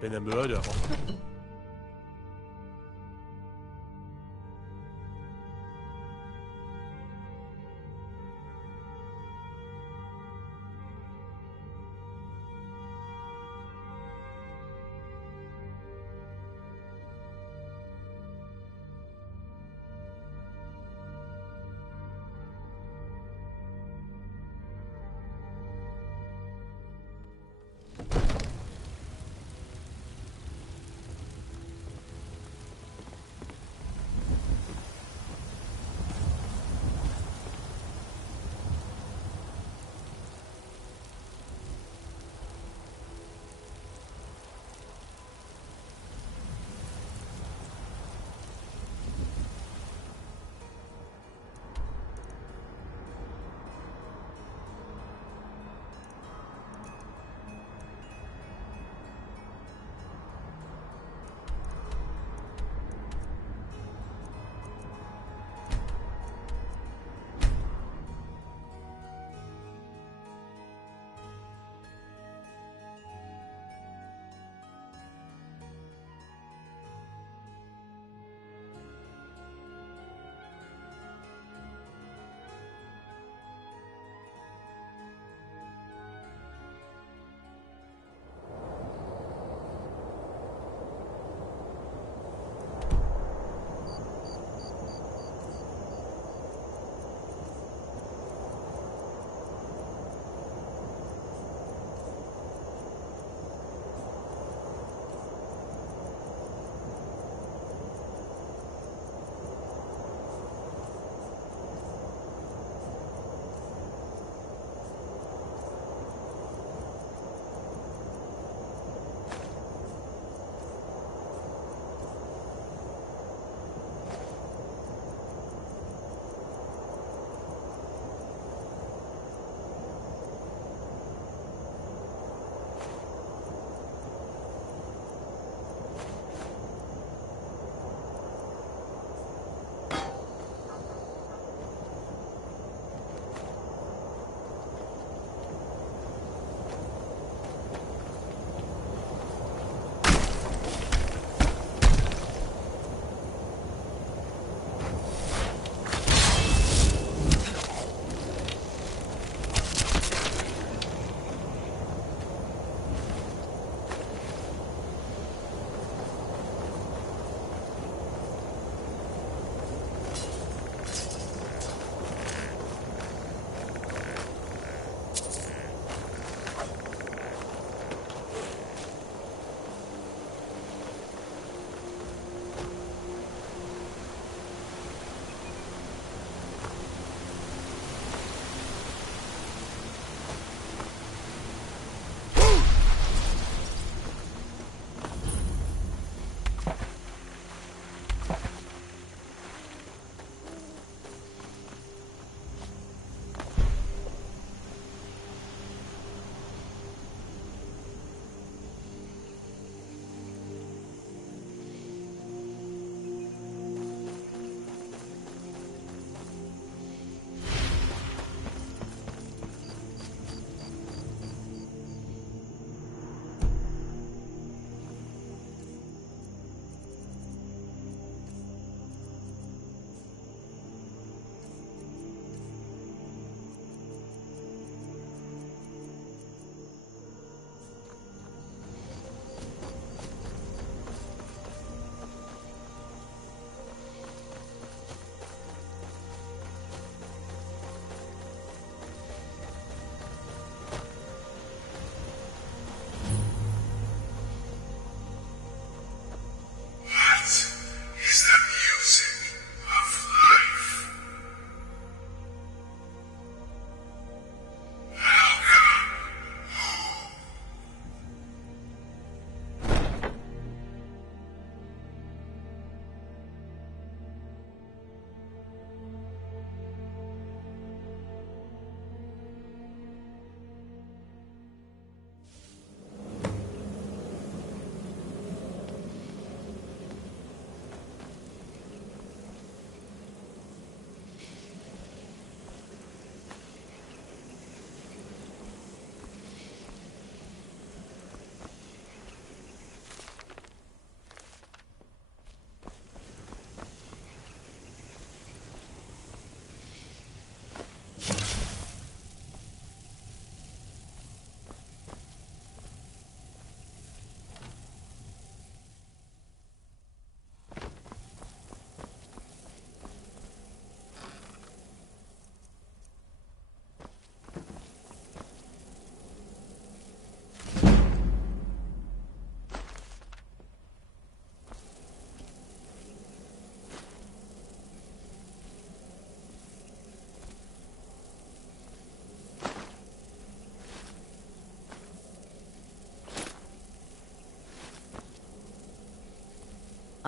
Bin der Mörder.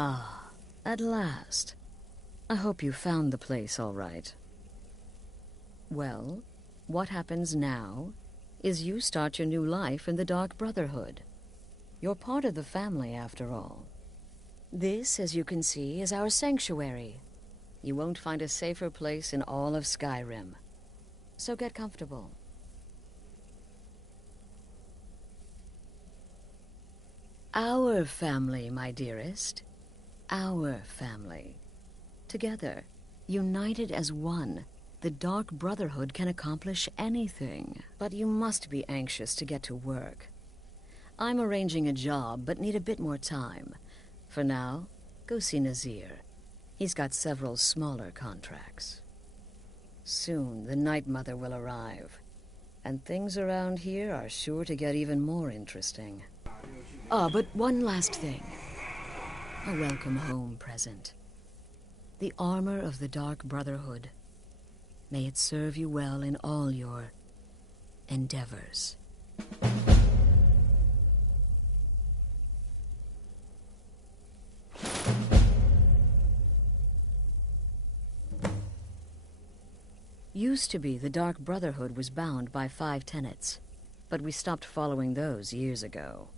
Ah, at last. I hope you found the place all right. Well, what happens now is you start your new life in the Dark Brotherhood. You're part of the family, after all. This, as you can see, is our sanctuary. You won't find a safer place in all of Skyrim. So get comfortable. Our family, my dearest. Our family. Together, united as one, the Dark Brotherhood can accomplish anything. But you must be anxious to get to work. I'm arranging a job, but need a bit more time. For now, go see Nazir. He's got several smaller contracts. Soon, the Night Mother will arrive. And things around here are sure to get even more interesting. Ah, but one last thing. A welcome home present. The armor of the Dark Brotherhood. May it serve you well in all your endeavors. Used to be, the Dark Brotherhood was bound by 5 tenets, but we stopped following those years ago.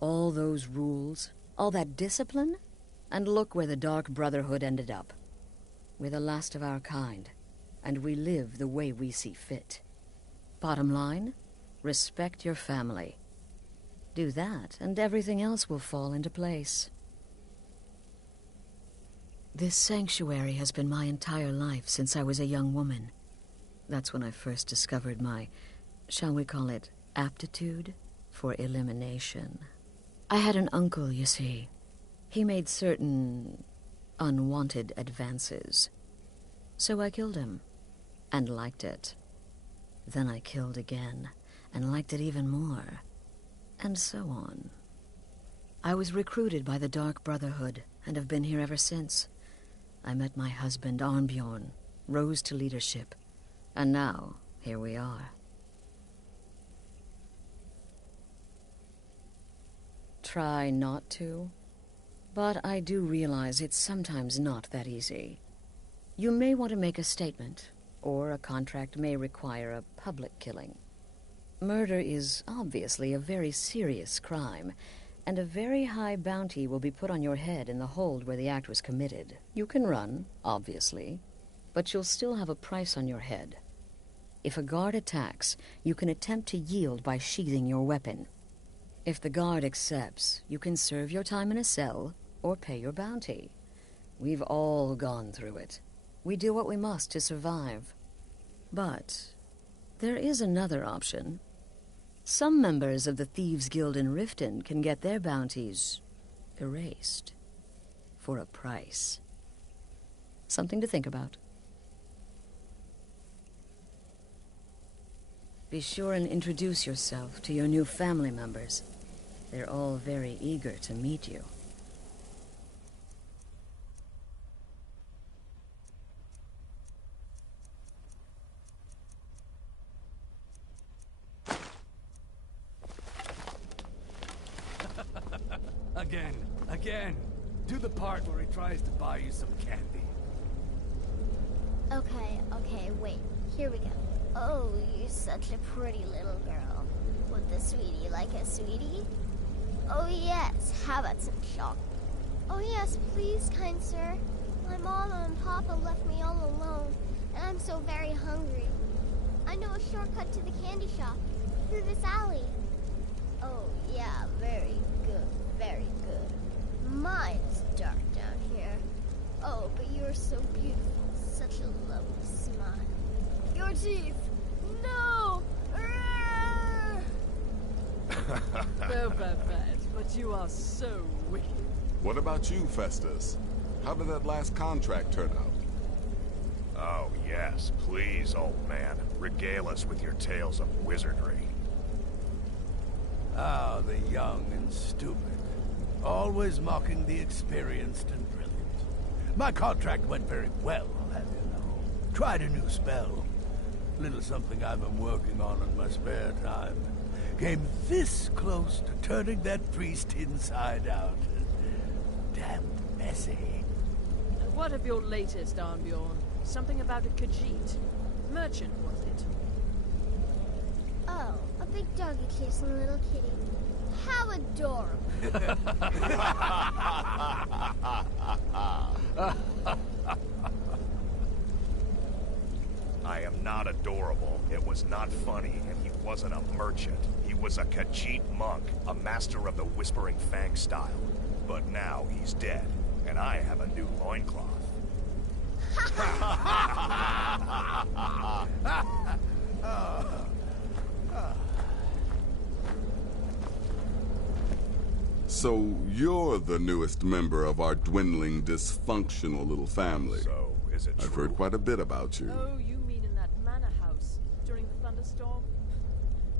All those rules, all that discipline, and look where the Dark Brotherhood ended up. We're the last of our kind, and we live the way we see fit. Bottom line, respect your family. Do that, and everything else will fall into place. This sanctuary has been my entire life since I was a young woman. That's when I first discovered my, shall we call it, aptitude for elimination. I had an uncle, you see. He made certain unwanted advances. So I killed him, and liked it. Then I killed again, and liked it even more, and so on. I was recruited by the Dark Brotherhood, and have been here ever since. I met my husband, Arnbjorn, rose to leadership, and now, here we are. Try not to, but I do realize it's sometimes not that easy. You may want to make a statement, or a contract may require a public killing. Murder is obviously a very serious crime, and a very high bounty will be put on your head in the hold where the act was committed. You can run, obviously, but you'll still have a price on your head. If a guard attacks, you can attempt to yield by sheathing your weapon. If the guard accepts, you can serve your time in a cell or pay your bounty. We've all gone through it. We do what we must to survive. But there is another option. Some members of the Thieves' Guild in Riften can get their bounties erased for a price. Something to think about. Be sure and introduce yourself to your new family members. They're all very eager to meet you. Again. Do the part where he tries to buy you some candy. Okay, wait. Here we go. Oh, you're such a pretty little girl. Would the sweetie like a sweetie? Oh yes, how about some chocolate? Oh yes, please, kind sir. My mama and papa left me all alone, and I'm so very hungry. I know a shortcut to the candy shop, through this alley. Oh yeah, very good, very good. Mine's dark down here. Oh, but you're so beautiful, such a lovely smile. Your teeth! No! No, Babette, but you are so wicked. What about you, Festus? How did that last contract turn out? Oh, yes, please, old man. Regale us with your tales of wizardry. Ah, the young and stupid. Always mocking the experienced and brilliant. My contract went very well, as you know. Tried a new spell. Little something I've been working on in my spare time. Came this close to turning that priest inside out. Damn messy. What of your latest, Arnbjorn? Something about a Khajiit. Merchant, was it? Oh, a big doggy chasing a little kitty. How adorable. I am not adorable. It was not funny, and he wasn't a merchant. He was a Khajiit monk, a master of the Whispering Fang style. But now he's dead, and I have a new loincloth. So you're the newest member of our dwindling, dysfunctional little family. So, is it I've true? heard quite a bit about you. Oh, you mean in that manor house during the thunderstorm?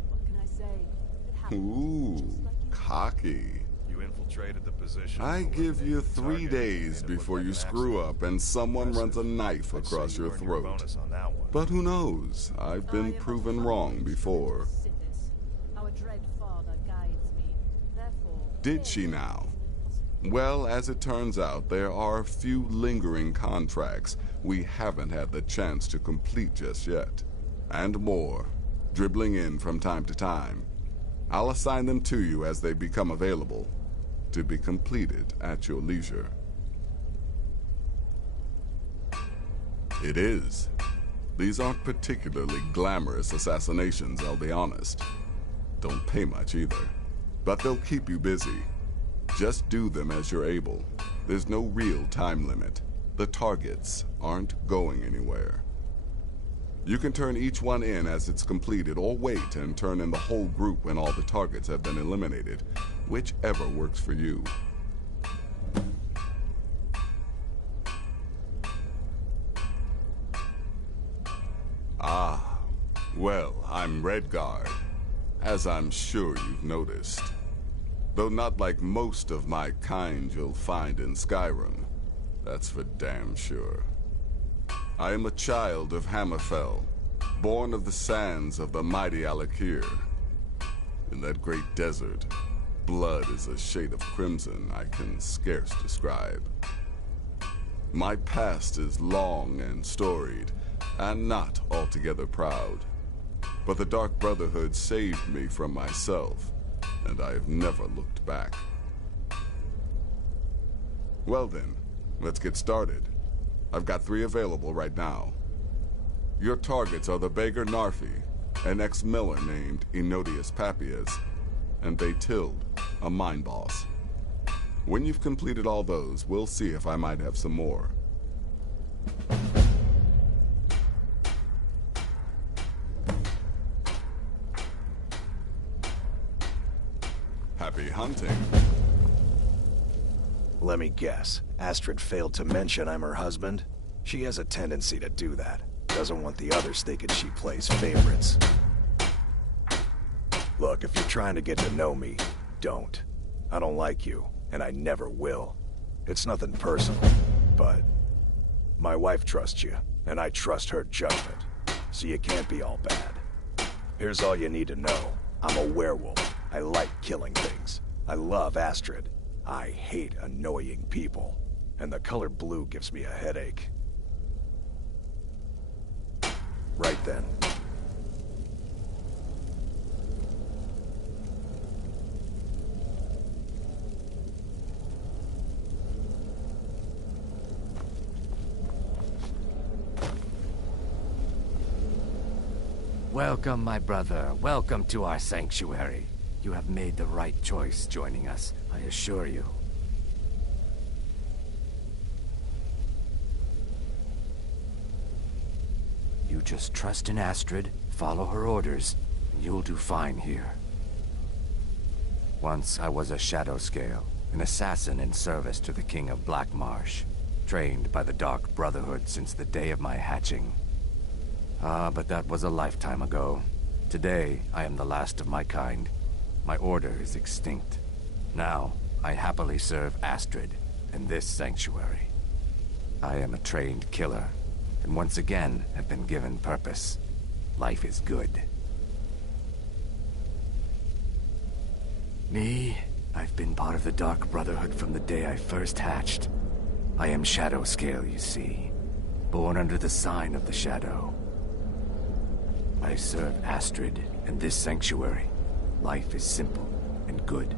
What can I say? It happened Ooh, just like you. cocky. You infiltrated the position. I give you eliminated the 3 target, days made it look before like you an screw accident. up and someone runs a knife I'd say across you your earned throat. bonus on that one. But who knows? I've I been am a proven humble wrong instrument before. of Sithis. Our dread father guides me. Therefore, Did she failure now? is impossible. Well, as it turns out, there are a few lingering contracts we haven't had the chance to complete just yet. And more, dribbling in from time to time. I'll assign them to you as they become available, to be completed at your leisure. It is. These aren't particularly glamorous assassinations, I'll be honest. Don't pay much either, but they'll keep you busy. Just do them as you're able. There's no real time limit. The targets aren't going anywhere. You can turn each one in as it's completed, or wait and turn in the whole group when all the targets have been eliminated. Whichever works for you. Ah, well, I'm Redguard, as I'm sure you've noticed. Though not like most of my kind you'll find in Skyrim. That's for damn sure. I am a child of Hammerfell, born of the sands of the mighty Alakir. In that great desert, blood is a shade of crimson I can scarce describe. My past is long and storied, and not altogether proud. But the Dark Brotherhood saved me from myself, and I have never looked back. Well then, let's get started. I've got 3 available right now. Your targets are the beggar Narfi, an ex-miller named Enodius Papias, and Baytild, a mine boss. When you've completed all those, we'll see if I might have some more. Happy hunting. Let me guess. Astrid failed to mention I'm her husband? She has a tendency to do that. Doesn't want the others thinking she plays favorites. Look, if you're trying to get to know me, don't. I don't like you, and I never will. It's nothing personal, but... my wife trusts you, and I trust her judgment. So you can't be all bad. Here's all you need to know. I'm a werewolf. I like killing things. I love Astrid. I hate annoying people. And the color blue gives me a headache. Right then. Welcome, my brother. Welcome to our sanctuary. You have made the right choice joining us, I assure you. You just trust in Astrid, follow her orders, and you'll do fine here. Once I was a Shadow Scale, an assassin in service to the King of Black Marsh, trained by the Dark Brotherhood since the day of my hatching. Ah, but that was a lifetime ago. Today, I am the last of my kind. My order is extinct. Now, I happily serve Astrid and this sanctuary. I am a trained killer, and once again have been given purpose. Life is good. Me? I've been part of the Dark Brotherhood from the day I first hatched. I am Shadow Scale, you see. Born under the sign of the Shadow. I serve Astrid and this sanctuary. Life is simple and good.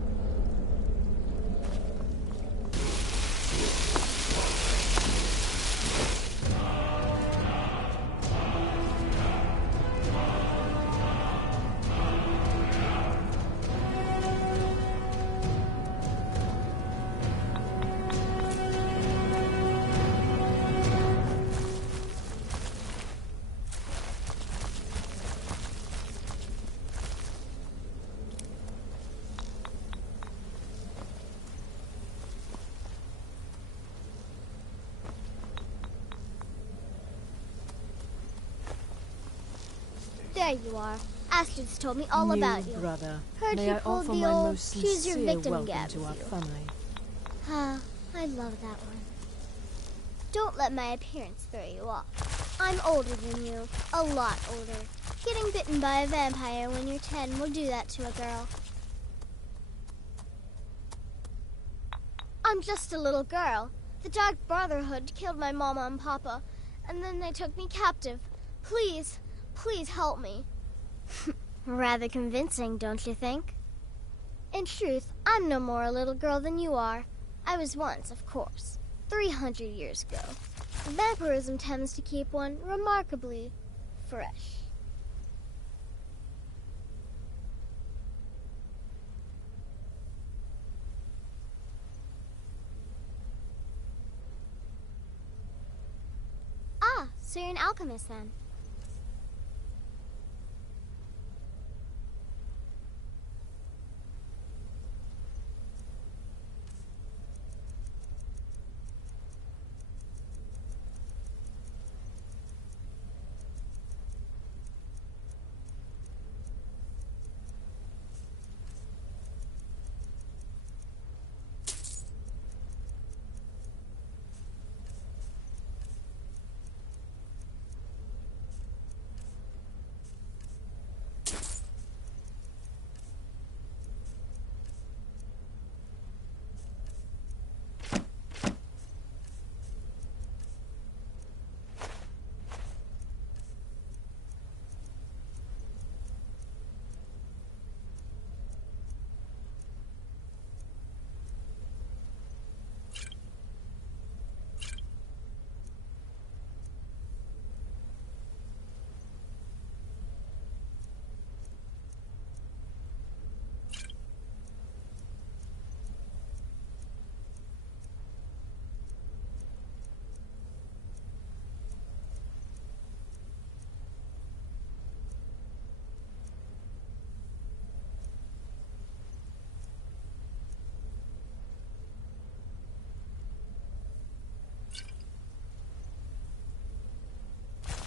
There you are. Astrid's told me all New about you. brother, Heard may you I pulled offer the my old most choose your sincere victim welcome gab to with our you. family. I love that one. Don't let my appearance throw you off. I'm older than you. A lot older. Getting bitten by a vampire when you're 10 will do that to a girl. I'm just a little girl. The Dark Brotherhood killed my mama and papa, and then they took me captive. Please, please help me. Rather convincing, don't you think? In truth, I'm no more a little girl than you are. I was once, of course, 300 years ago. Vampirism tends to keep one remarkably fresh. Ah, so you're an alchemist then?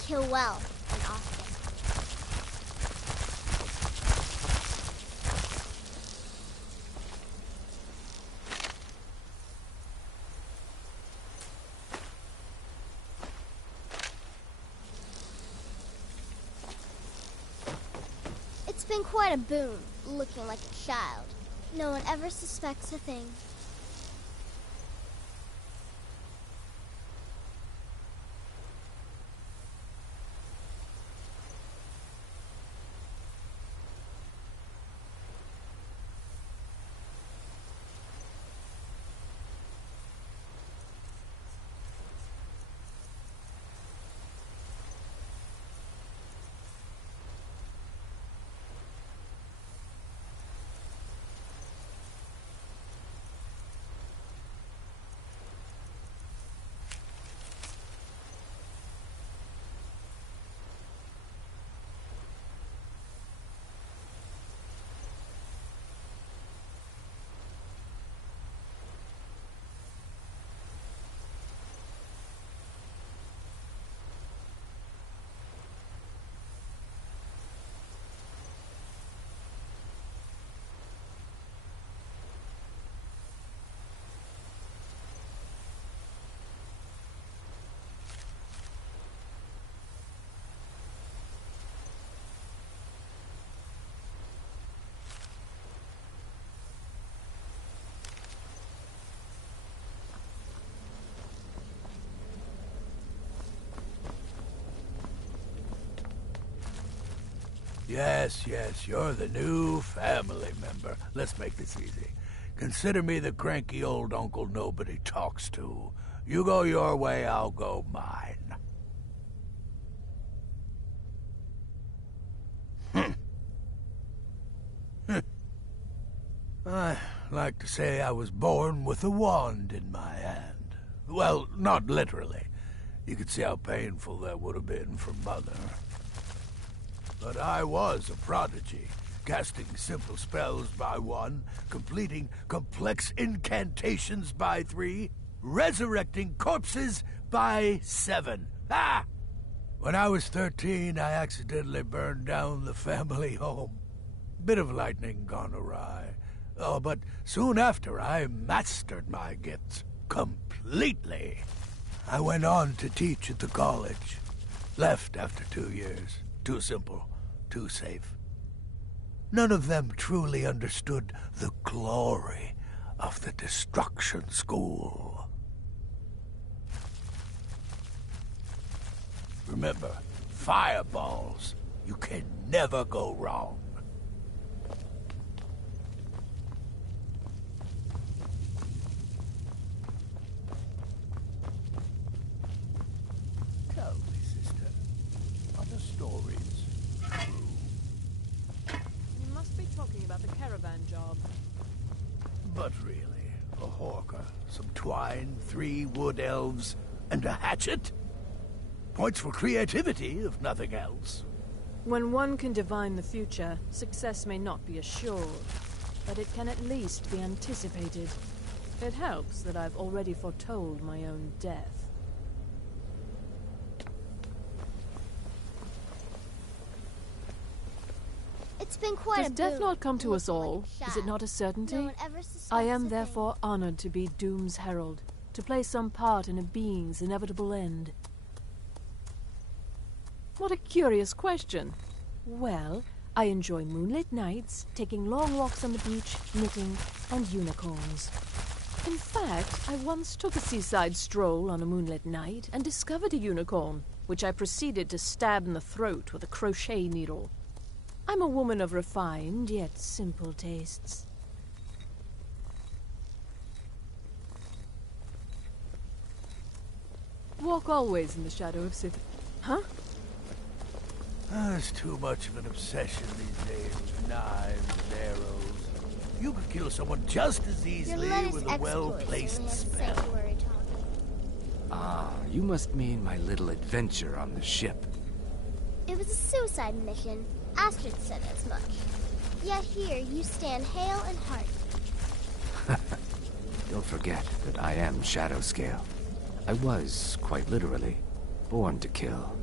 Kill well and often. It's been quite a boon, looking like a child. No one ever suspects a thing. Yes, yes, you're the new family member. Let's make this easy. Consider me the cranky old uncle nobody talks to. You go your way, I'll go mine. I like to say I was born with a wand in my hand. Well, not literally. You could see how painful that would have been for Mother. But I was a prodigy, casting simple spells by 1, completing complex incantations by 3, resurrecting corpses by 7. Ah! When I was 13, I accidentally burned down the family home. Bit of lightning gone awry. Oh, but soon after, I mastered my gifts completely. I went on to teach at the college. Left after 2 years. Too simple, too safe. None of them truly understood the glory of the Destruction School. Remember, fireballs. You can never go wrong. Tell me, sister, are the stories true? You must be talking about the caravan job. But really, a hawker, some twine, 3 wood elves, and a hatchet? Points for creativity, if nothing else. When one can divine the future, success may not be assured, but it can at least be anticipated. It helps that I've already foretold my own death. It's been quite Does a death boon. not come to us Looking like all? a Is it not a certainty? No one ever suspects I a am thing. therefore honored to be Doom's herald, to play some part in a being's inevitable end. What a curious question. Well, I enjoy moonlit nights, taking long walks on the beach, knitting, and unicorns. In fact, I once took a seaside stroll on a moonlit night and discovered a unicorn, which I proceeded to stab in the throat with a crochet needle. I'm a woman of refined yet simple tastes. Walk always in the shadow of Sith. Huh? There's too much of an obsession these days with knives and arrows. You could kill someone just as Your easily latest with a well-placed exploits spell. sanctuary talking. Ah, you must mean my little adventure on the ship. It was a suicide mission. Astrid said as much. Yet here you stand hale and hearty. Don't forget that I am Shadowscale. I was, quite literally, born to kill.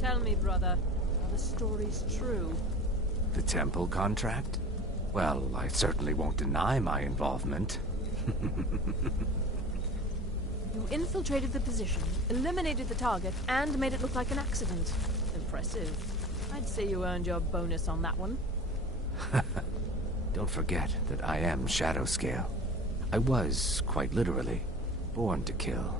Tell me, brother, are the stories true? The temple contract? Well, I certainly won't deny my involvement. You infiltrated the position, eliminated the target, and made it look like an accident. Impressive. I'd say you earned your bonus on that one. Don't forget that I am Shadowscale. I was, quite literally, born to kill.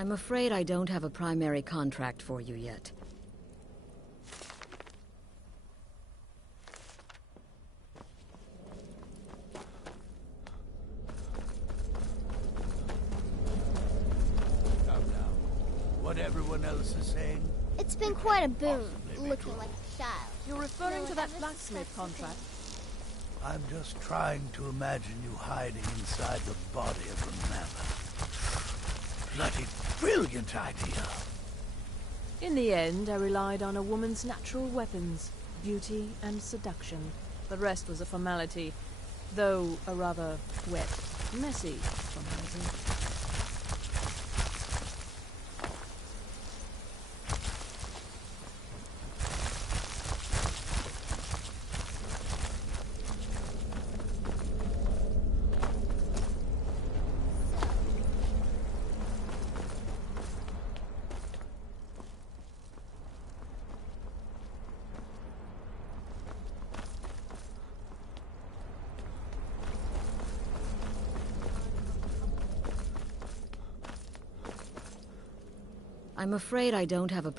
I'm afraid I don't have a primary contract for you yet. What everyone else is saying? It's been quite a boon, looking like a child. You're referring No, to I that never blacksmith suspected contract? I'm just trying to imagine you hiding inside the body of a mammoth. Bloody brilliant idea. In the end, I relied on a woman's natural weapons, beauty and seduction. The rest was a formality, though a rather wet, messy formality. I'm afraid I don't have a...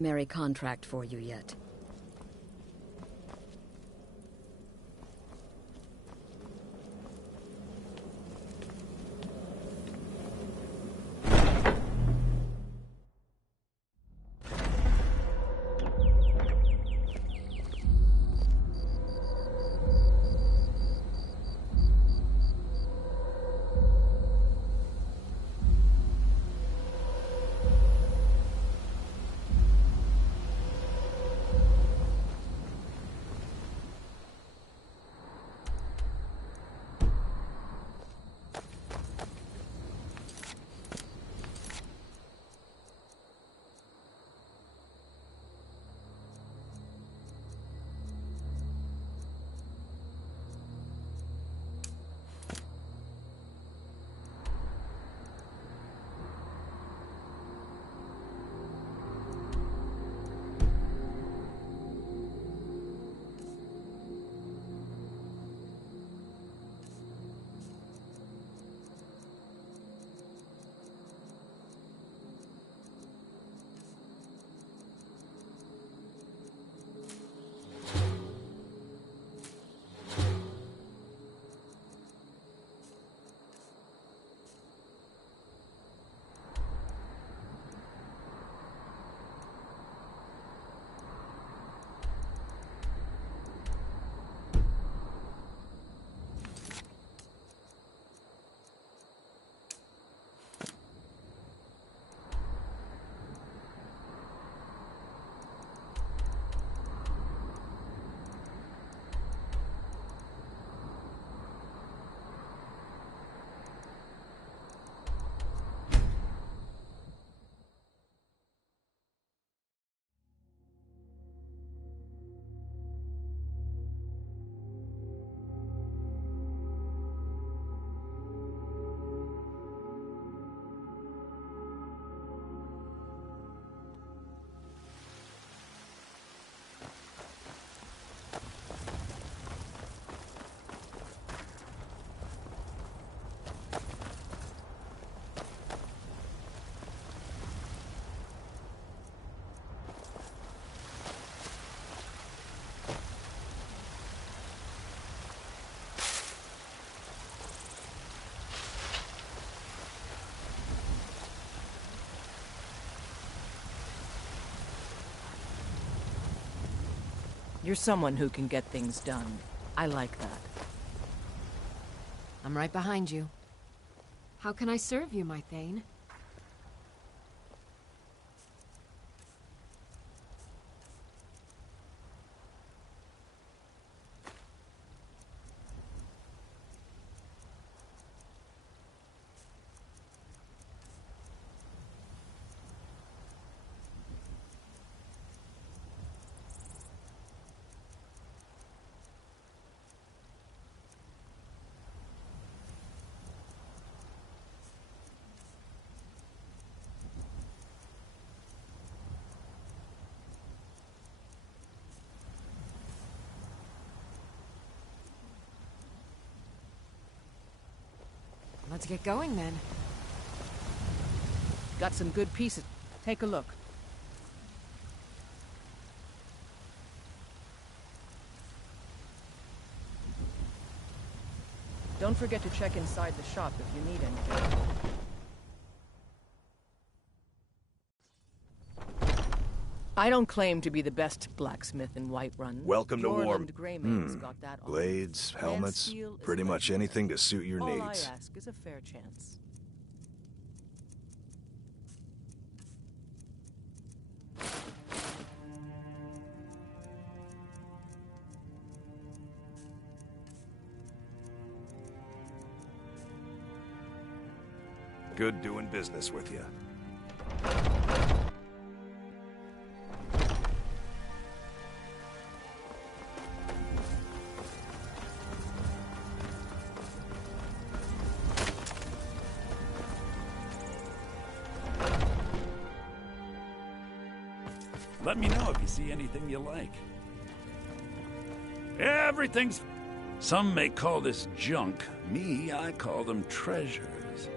primary contract for you yet. You're someone who can get things done. I like that. I'm right behind you. How can I serve you, my Thane? Let's get going then. Got some good pieces. Take a look. Don't forget to check inside the shop if you need anything. I don't claim to be the best blacksmith in Whiterun. Welcome to War. Greymane's got that all. Blades, helmets, steel is pretty much legendary. anything to suit your All needs. I ask is a fair chance. Good doing business with you. Let me know if you see anything you like. Everything's... Some may call this junk. Me, I call them treasures.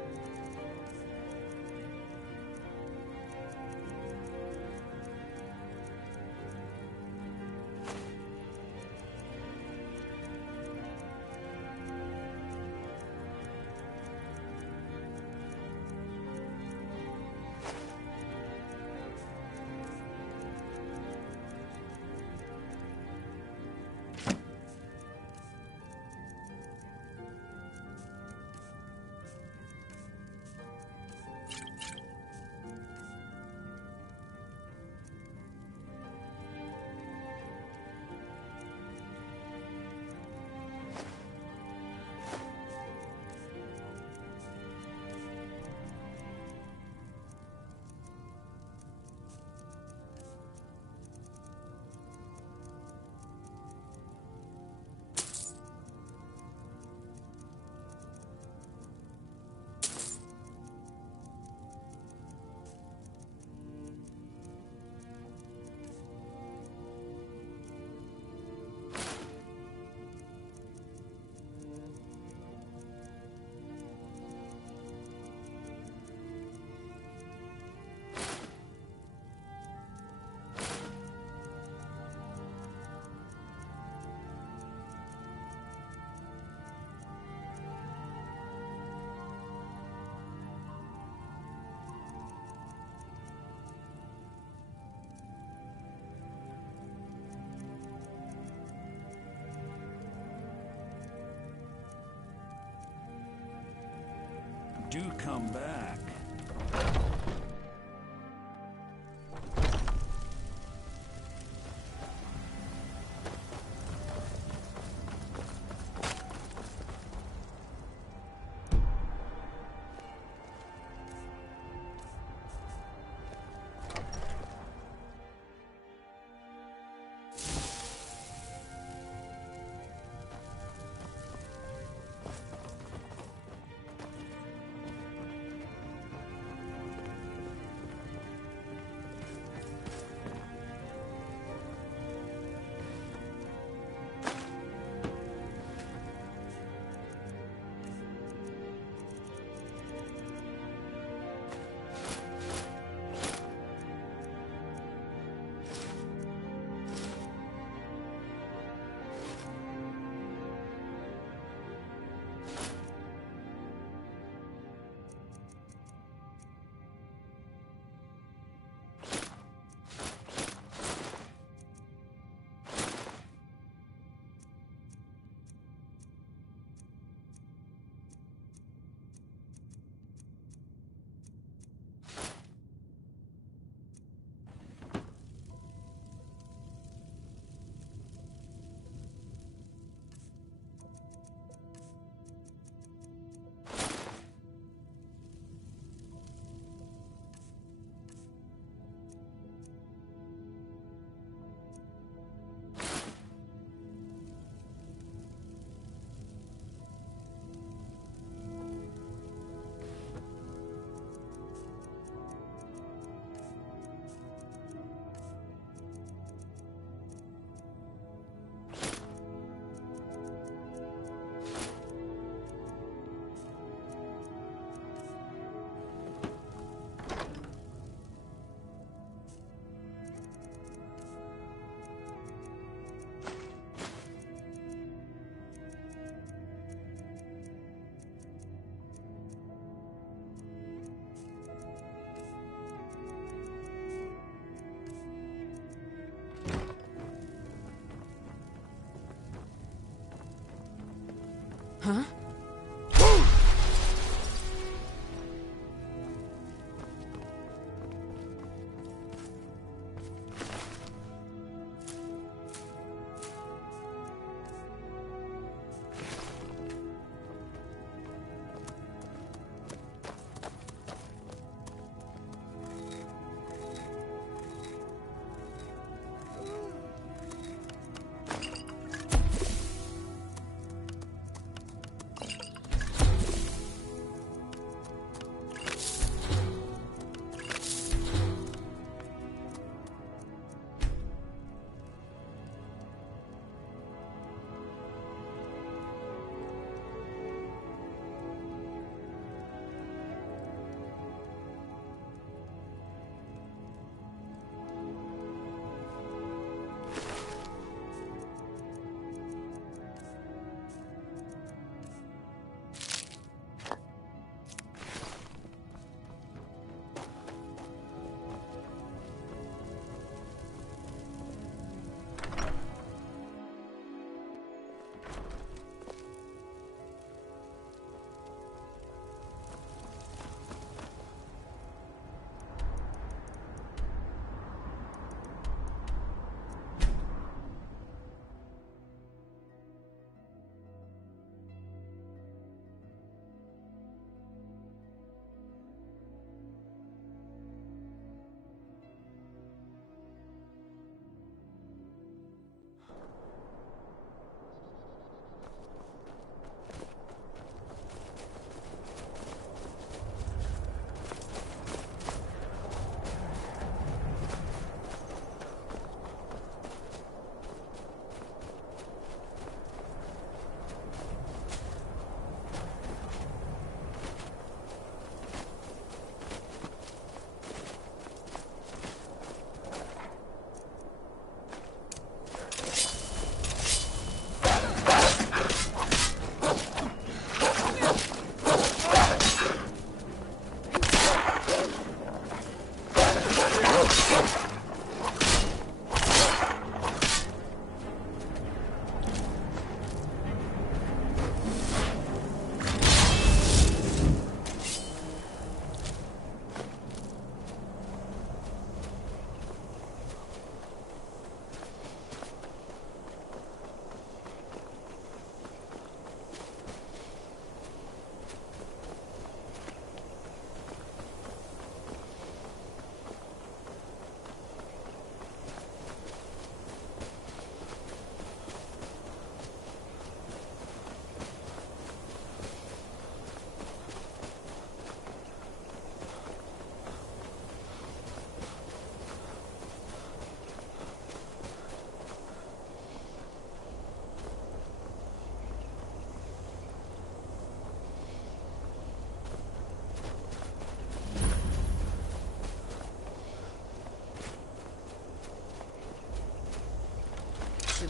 Do come back.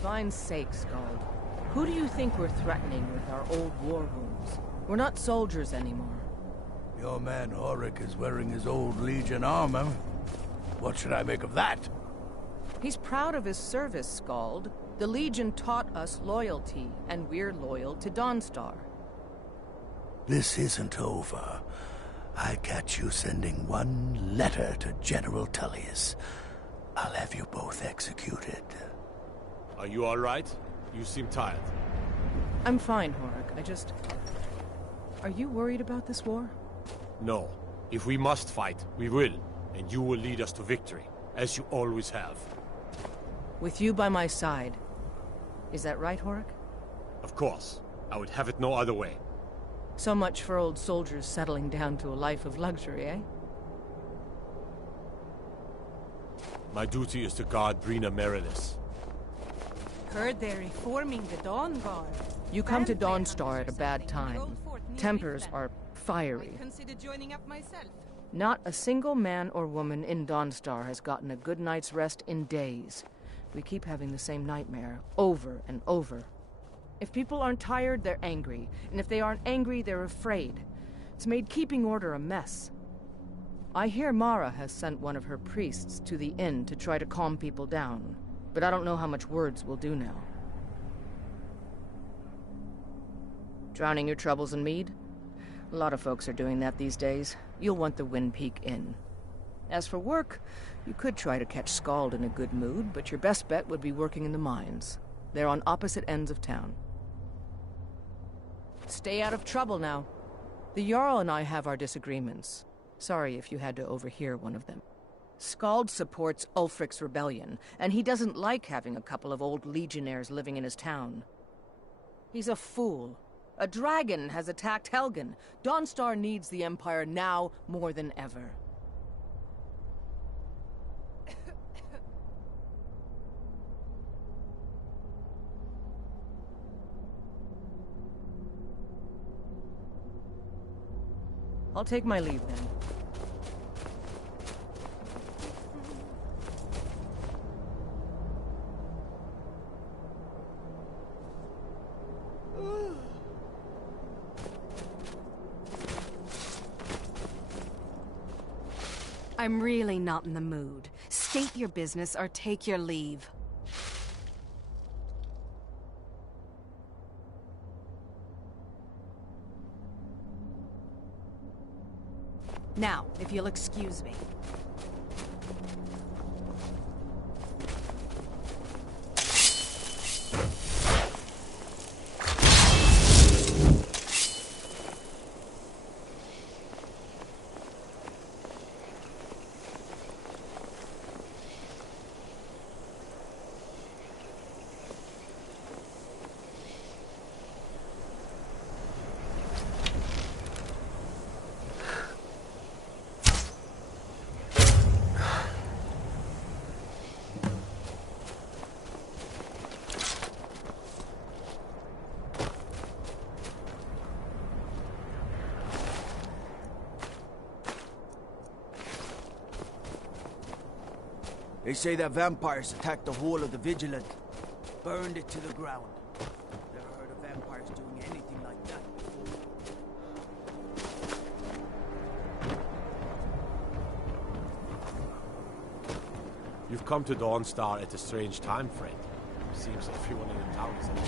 divine's sake, Skald, who do you think we're threatening with our old war wounds? We're not soldiers anymore. Your man Horik is wearing his old Legion armor. What should I make of that? He's proud of his service, Skald. The Legion taught us loyalty, and we're loyal to Dawnstar. This isn't over. I catch you sending one letter to General Tullius. I'll have you both executed. Are you all right? You seem tired. I'm fine, Horik. Are you worried about this war? No. If we must fight, we will. And you will lead us to victory, as you always have. With you by my side. Is that right, Horik? Of course. I would have it no other way. So much for old soldiers settling down to a life of luxury, eh? My duty is to guard Brina Merilis. Heard they're reforming the Dawn Guard. You come to Dawnstar at a bad time. Tempers are fiery. I consider joining up myself. Not a single man or woman in Dawnstar has gotten a good night's rest in days. We keep having the same nightmare, over and over. If people aren't tired, they're angry. And if they aren't angry, they're afraid. It's made keeping order a mess. I hear Mara has sent one of her priests to the inn to try to calm people down. But I don't know how much words will do now. Drowning your troubles in mead? A lot of folks are doing that these days. You'll want the Wind Peak Inn. As for work, you could try to catch Skald in a good mood, but your best bet would be working in the mines. They're on opposite ends of town. Stay out of trouble now. The Jarl and I have our disagreements. Sorry if you had to overhear one of them. Skald supports Ulfric's rebellion, and he doesn't like having a couple of old legionnaires living in his town. He's a fool. A dragon has attacked Helgen. Dawnstar needs the Empire now more than ever. I'll take my leave then. I'm really not in the mood. State your business or take your leave. Now, if you'll excuse me. They say that vampires attacked the whole of the Vigilant. Burned it to the ground. Never heard of vampires doing anything like that before. You've come to Dawnstar at a strange time, friend. Seems everyone in the town is at war.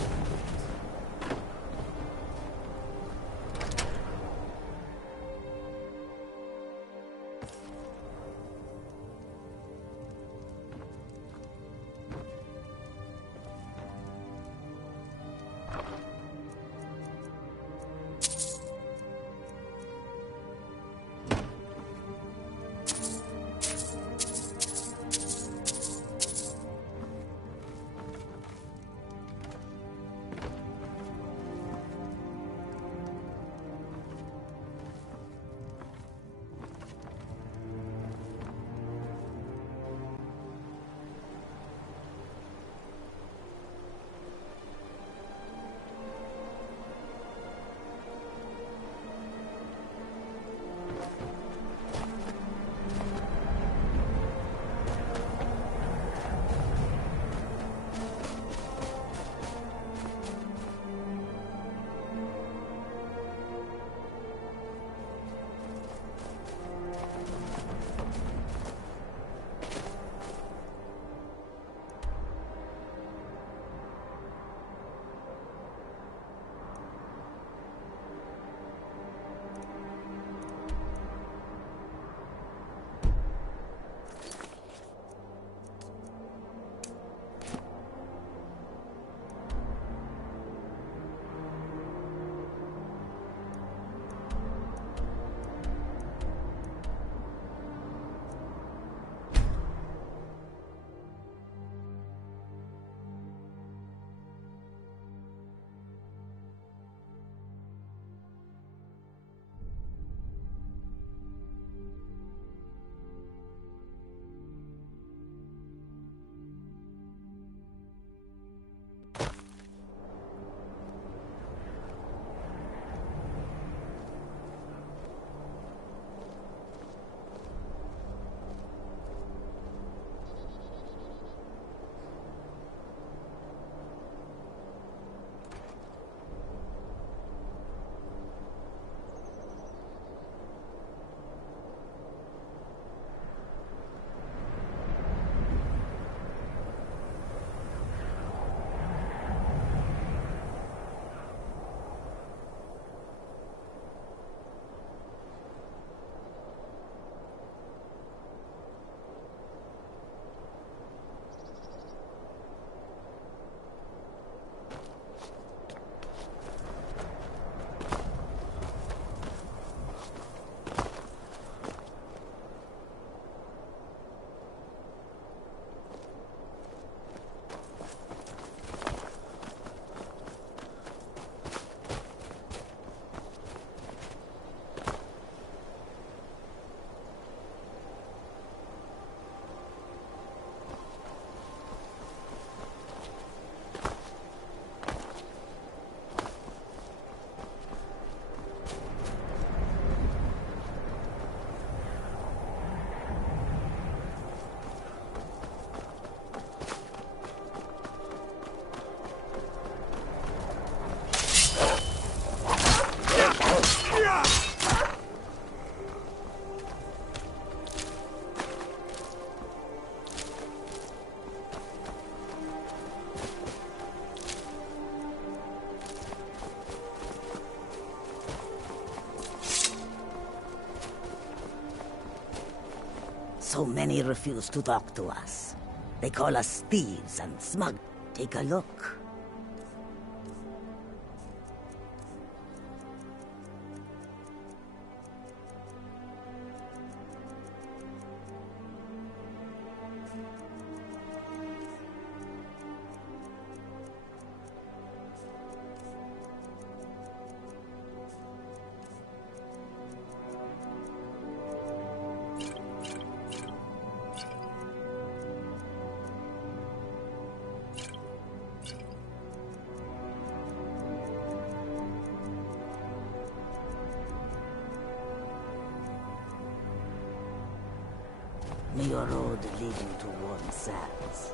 So many refuse to talk to us. They call us thieves and smug. Take a look. May your road lead you to warm sands.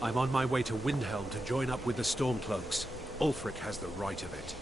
I'm on my way to Windhelm to join up with the Stormcloaks. Ulfric has the right of it.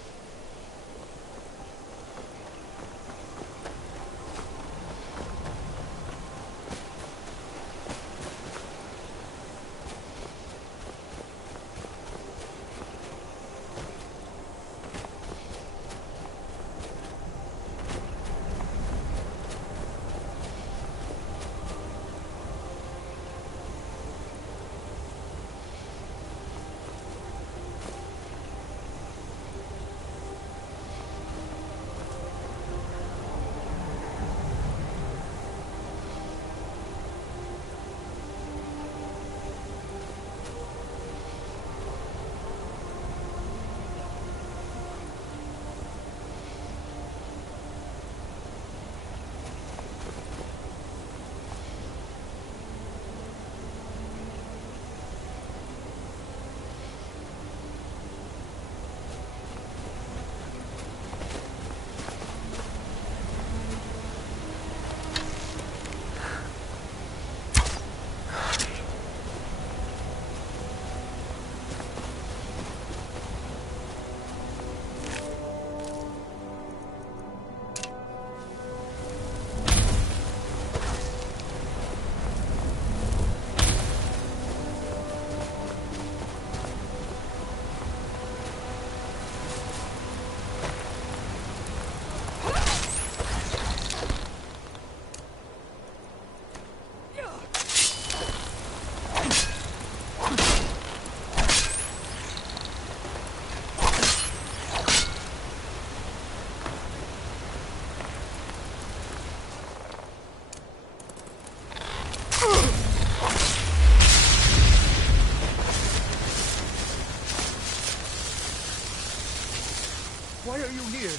Why are you here?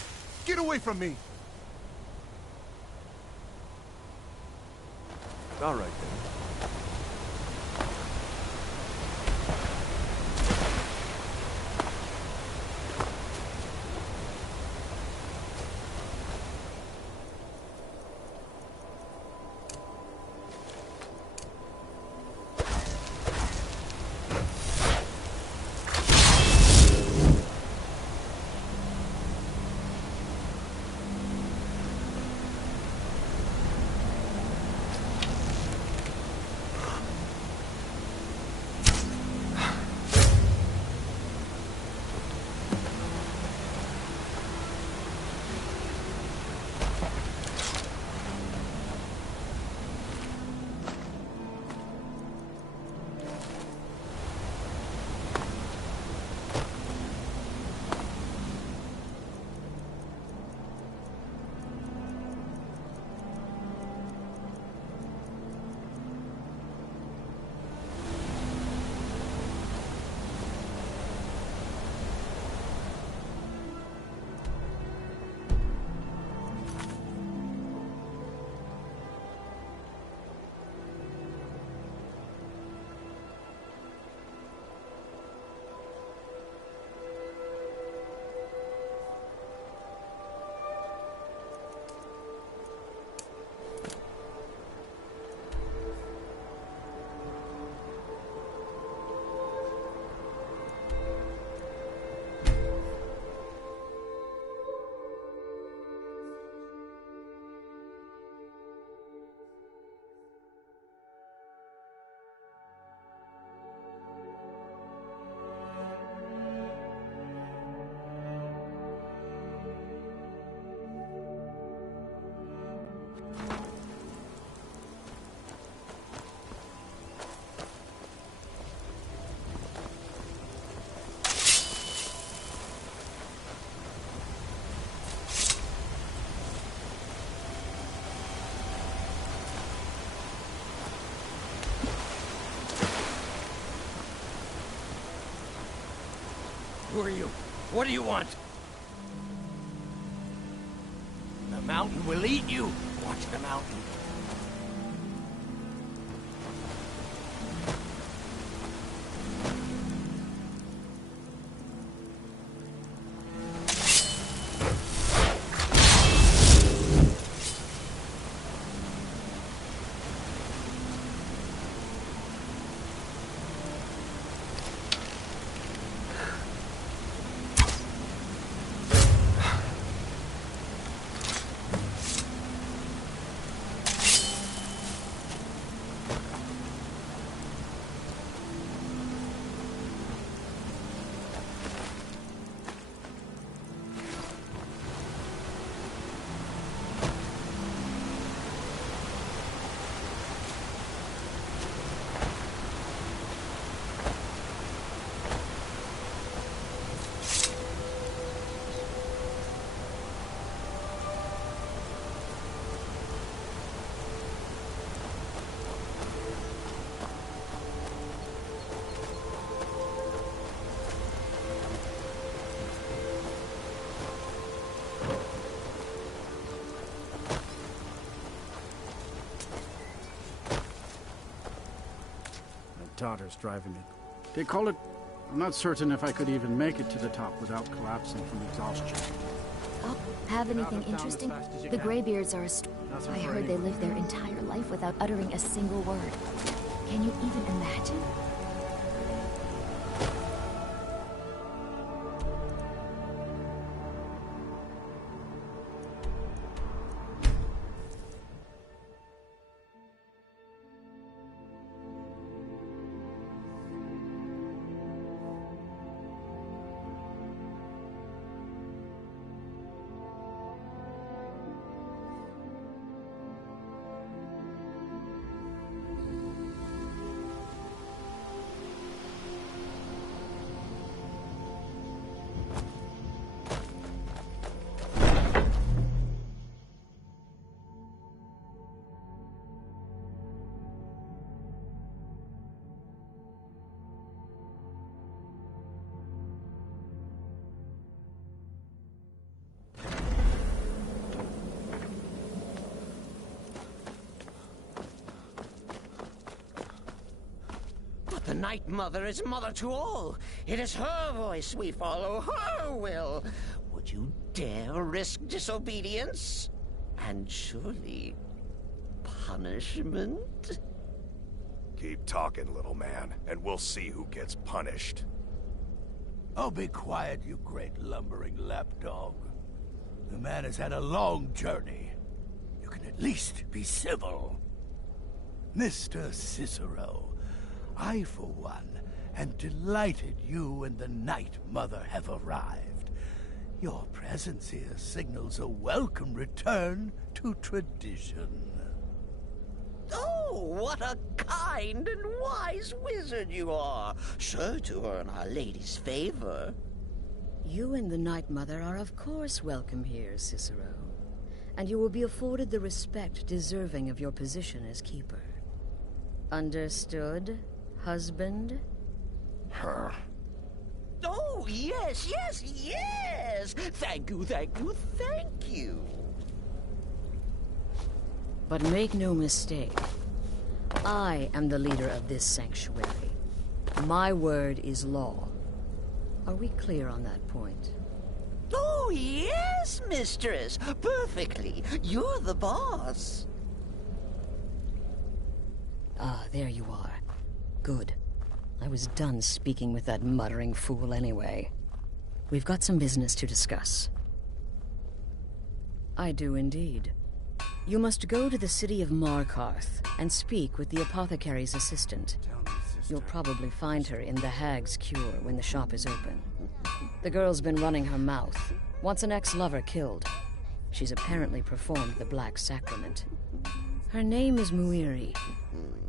Get away from me! All right, then. Who are you? What do you want? The mountain will eat you. Watch the mountain. Daughter's driving it. They call it... I'm not certain if I could even make it to the top without collapsing from exhaustion. Oh, have anything interesting? The Greybeards are I heard they live their entire life without uttering a single word. Can you even imagine? The Night Mother is mother to all. It is her voice we follow, her will. Would you dare risk disobedience? And surely... punishment? Keep talking, little man, and we'll see who gets punished. Oh, be quiet, you great lumbering lapdog. The man has had a long journey. You can at least be civil. Mr. Cicero, I, for one, am delighted you and the Night Mother have arrived. Your presence here signals a welcome return to tradition. Oh, what a kind and wise wizard you are, sure to earn Our Lady's favor. You and the Night Mother are of course welcome here, Cicero. And you will be afforded the respect deserving of your position as keeper. Understood, husband? Her. Oh, yes, yes, yes! Thank you, thank you, thank you! But make no mistake, I am the leader of this sanctuary. My word is law. Are we clear on that point? Oh, yes, mistress! Perfectly! You're the boss! Ah, there you are. Good. I was done speaking with that muttering fool anyway. We've got some business to discuss. I do indeed. You must go to the city of Markarth and speak with the apothecary's assistant. You'll probably find her in the Hag's Cure when the shop is open. The girl's been running her mouth. Wants an ex-lover killed. She's apparently performed the Black Sacrament. Her name is Muiri.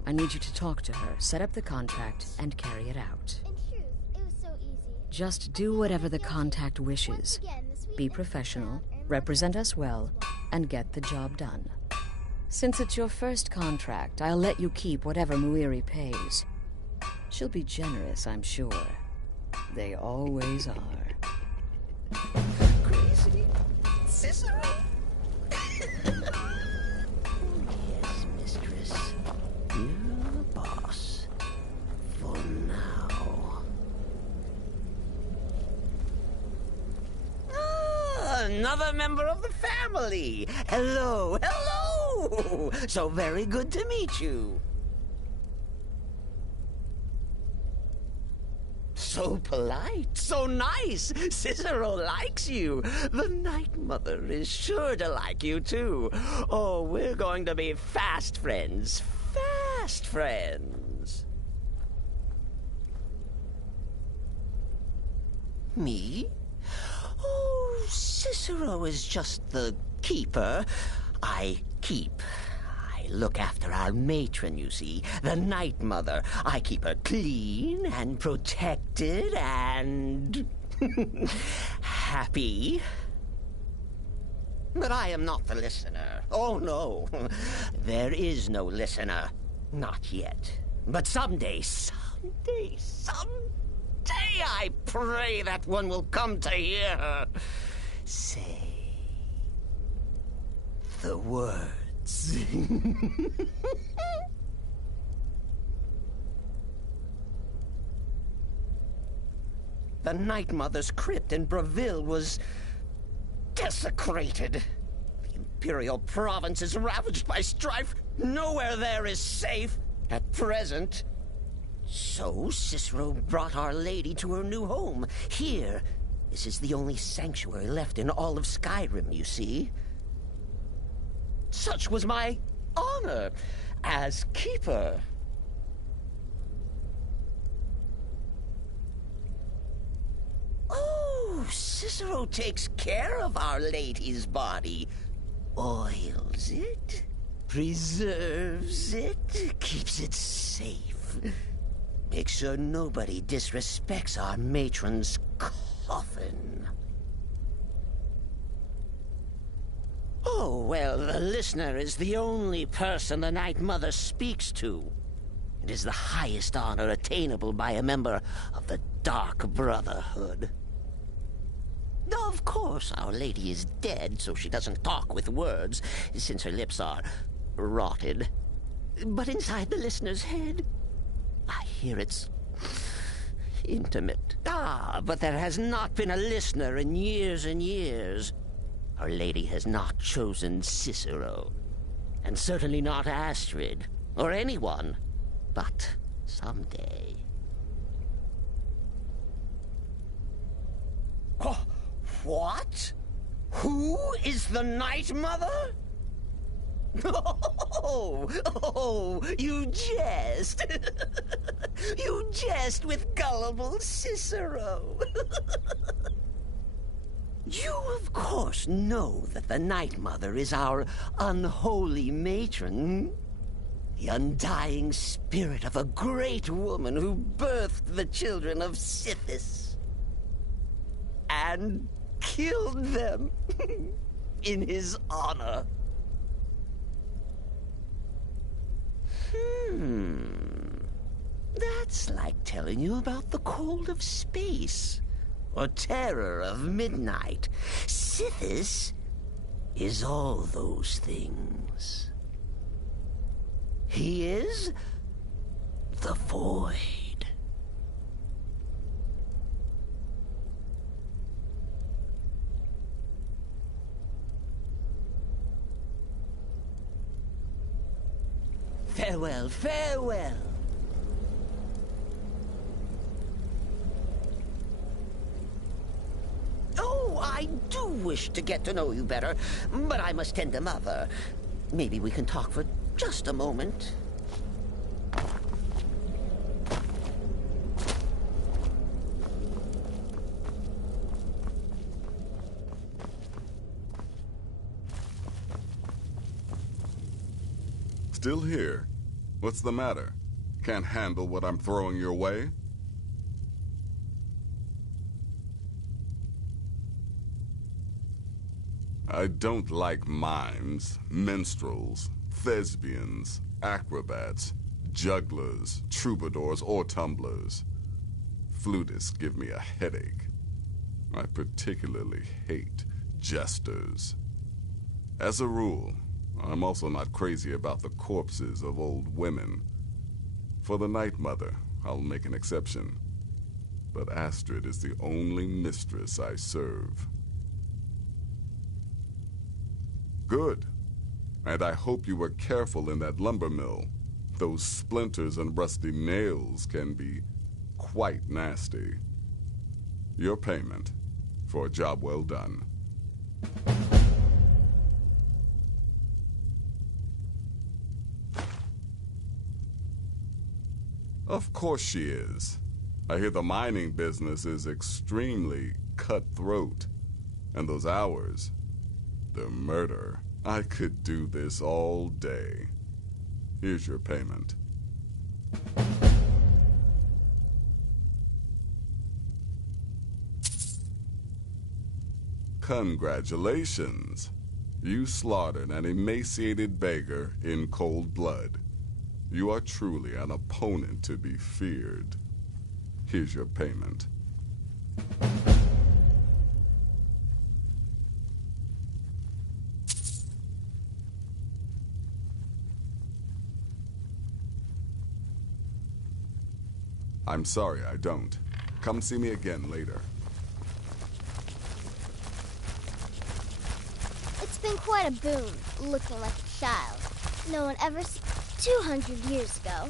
I need you to talk to her, set up the contract, and carry it out. In truth, it was so easy. Just do whatever the contact wishes. Be professional, represent us well, and get the job done. Since it's your first contract, I'll let you keep whatever Muiri pays. She'll be generous, I'm sure. They always are. Crazy? Cicero? Yes, mistress. You're the boss. For now. Ah, another member of the family. Hello, hello! So very good to meet you. So polite, so nice. Cicero likes you. The Night Mother is sure to like you, too. Oh, we're going to be fast friends. Fast friends. Me? Oh, Cicero is just the keeper. I keep. I look after our matron, you see, the Night Mother. I keep her clean and protected and happy. But I am not the listener. Oh, no. There is no listener. Not yet. But someday, I pray that one will come to hear her say the words. The Night Mother's crypt in Breville was desecrated. The Imperial province is ravaged by strife. Nowhere there is safe at present. So Cicero brought Our Lady to her new home. Here, this is the only sanctuary left in all of Skyrim, you see. Such was my honor as keeper. Oh, Cicero takes care of Our Lady's body. Oils it, preserves it, keeps it safe. Makes sure nobody disrespects our matron's coffin. Oh, well, the listener is the only person the Night Mother speaks to. It is the highest honor attainable by a member of the Dark Brotherhood. Of course, Our Lady is dead, so she doesn't talk with words, since her lips are rotted. But inside the listener's head, I hear it's intimate. Ah, but there has not been a listener in years and years. Our Lady has not chosen Cicero, and certainly not Astrid, or anyone, but someday. Oh, what? Who is the Night Mother? Oh, you jest. You jest with gullible Cicero. You, of course, know that the Night Mother is our unholy matron. The undying spirit of a great woman who birthed the children of Sithis. And killed them in his honor. That's like telling you about the cold of space, or terror of midnight. Sithis is all those things. He is the void. Farewell, farewell. Oh, I do wish to get to know you better, but I must tend to Mother. Maybe we can talk for just a moment. Still here? What's the matter? Can't handle what I'm throwing your way? I don't like mimes, minstrels, thespians, acrobats, jugglers, troubadours, or tumblers. flutists give me a headache. I particularly hate jesters. As a rule, I'm also not crazy about the corpses of old women. For the Night Mother, I'll make an exception. But Astrid is the only mistress I serve. Good. And I hope you were careful in that lumber mill. Those splinters and rusty nails can be quite nasty. Your payment for a job well done. Of course she is. I hear the mining business is extremely cutthroat. And those hours, the murder. I could do this all day. Here's your payment. Congratulations. You slaughtered an emaciated beggar in cold blood. You are truly an opponent to be feared. Here's your payment. I'm sorry, I don't. Come see me again later. It's been quite a boon, looking like a child. No one ever 200 years ago,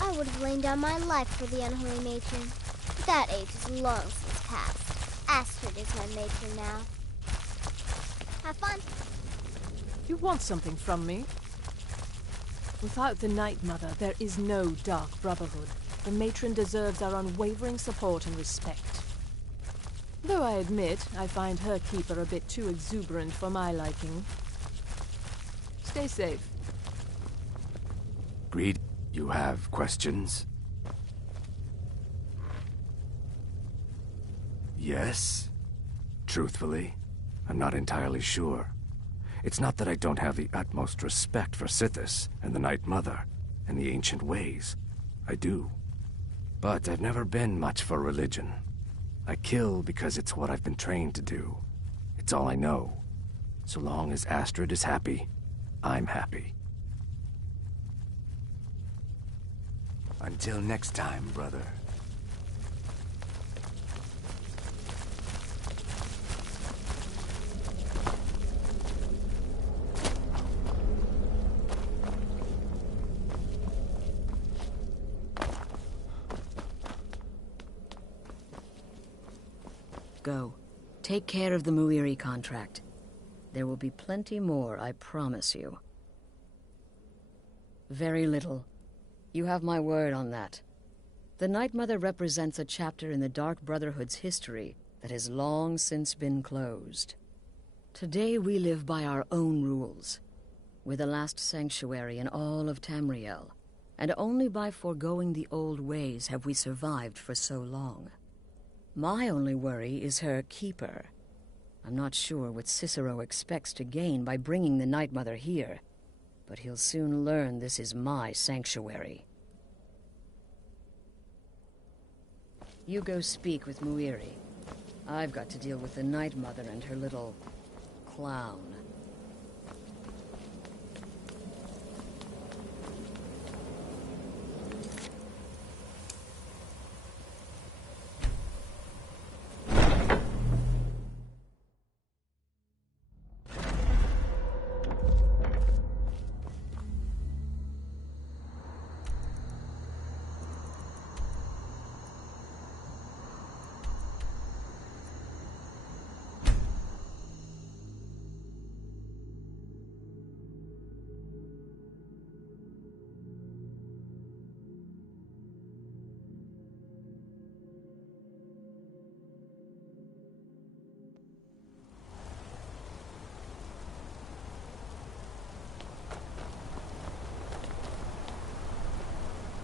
I would have lain down my life for the unholy matron. But that age is long since past. Astrid is my matron now. Have fun. You want something from me? Without the Night Mother, there is no Dark Brotherhood. The matron deserves our unwavering support and respect. Though I admit, I find her keeper a bit too exuberant for my liking. Stay safe. Greed, you have questions? Yes? Truthfully, I'm not entirely sure. It's not that I don't have the utmost respect for Sithis and the Night Mother and the ancient ways. I do. But I've never been much for religion. I kill because it's what I've been trained to do. It's all I know. So long as Astrid is happy, I'm happy. Until next time, brother. Go. Take care of the Muiri contract. There will be plenty more, I promise you. Very little. You have my word on that. The Night Mother represents a chapter in the Dark Brotherhood's history that has long since been closed. Today we live by our own rules. We're the last sanctuary in all of Tamriel, and only by foregoing the old ways have we survived for so long. My only worry is her keeper. I'm not sure what Cicero expects to gain by bringing the Night Mother here, but he'll soon learn this is my sanctuary. You go speak with Muiri. I've got to deal with the Night Mother and her little clown.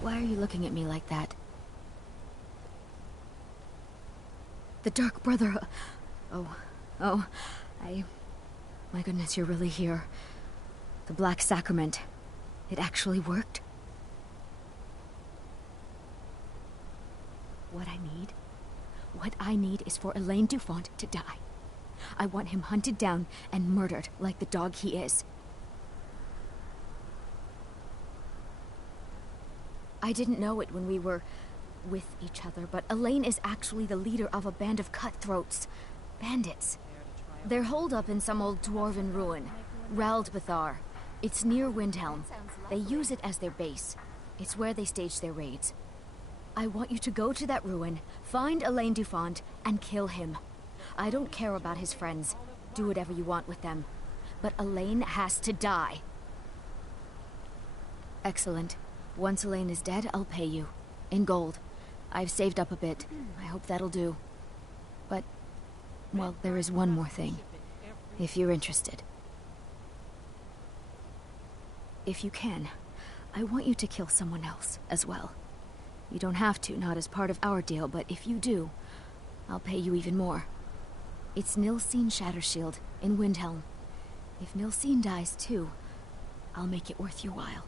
Why are you looking at me like that? The Dark Brother... Oh, my goodness, you're really here. The Black Sacrament. It actually worked? What I need What I need is for Elaine Dufont to die. I want him hunted down and murdered like the dog he is. I didn't know it when we were with each other, but Elaine is actually the leader of a band of cutthroats. Bandits. They're holed up in some old dwarven ruin, Raldbathar. It's near Windhelm. They use it as their base. It's where they stage their raids. I want you to go to that ruin, find Elaine Dufont, and kill him. I don't care about his friends. Do whatever you want with them. But Elaine has to die. Excellent. Once Elaine is dead, I'll pay you. In gold. I've saved up a bit. I hope that'll do. But, well, there is one more thing. If you're interested. If you can, I want you to kill someone else as well. You don't have to, not as part of our deal, but if you do, I'll pay you even more. It's Nilsine Shattershield in Windhelm. If Nilsine dies too, I'll make it worth your while.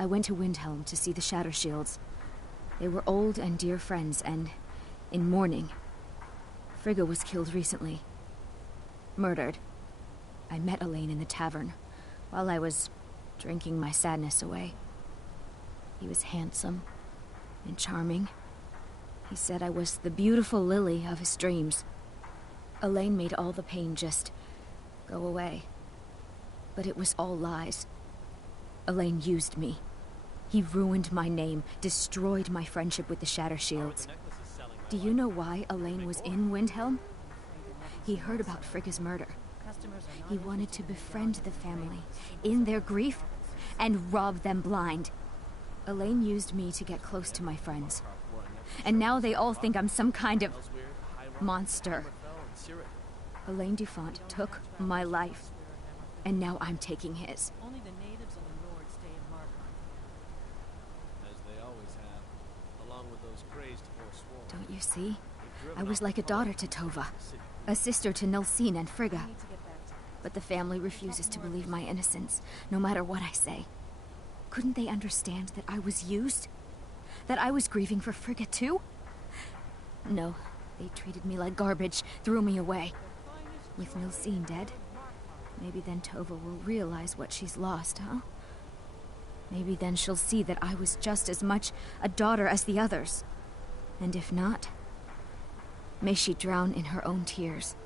I went to Windhelm to see the Shattershields. They were old and dear friends, and in mourning. Frigga was killed recently. Murdered. I met Elaine in the tavern, while I was drinking my sadness away. He was handsome and charming. He said I was the beautiful lily of his dreams. Elaine made all the pain just go away. But it was all lies. Elaine used me. He ruined my name, destroyed my friendship with the Shattershields. Do you know why Elaine was in Windhelm? He heard about Frigga's murder. He wanted to befriend the family, in their grief, and rob them blind. Elaine used me to get close to my friends. And now they all think I'm some kind of monster. Elaine Dufont took my life, and now I'm taking his. Only the natives and the Lord stay in Markarth. As they always have, along with those crazed forsworn. Don't you see? I was like a daughter to Tova, a sister to Nilsine and Frigga. But the family refuses to believe my innocence, no matter what I say. Couldn't they understand that I was used? That I was grieving for Frigga too? No, they treated me like garbage, threw me away. With Nilsine dead, maybe then Tova will realize what she's lost, huh? Maybe then she'll see that I was just as much a daughter as the others. And if not, may she drown in her own tears.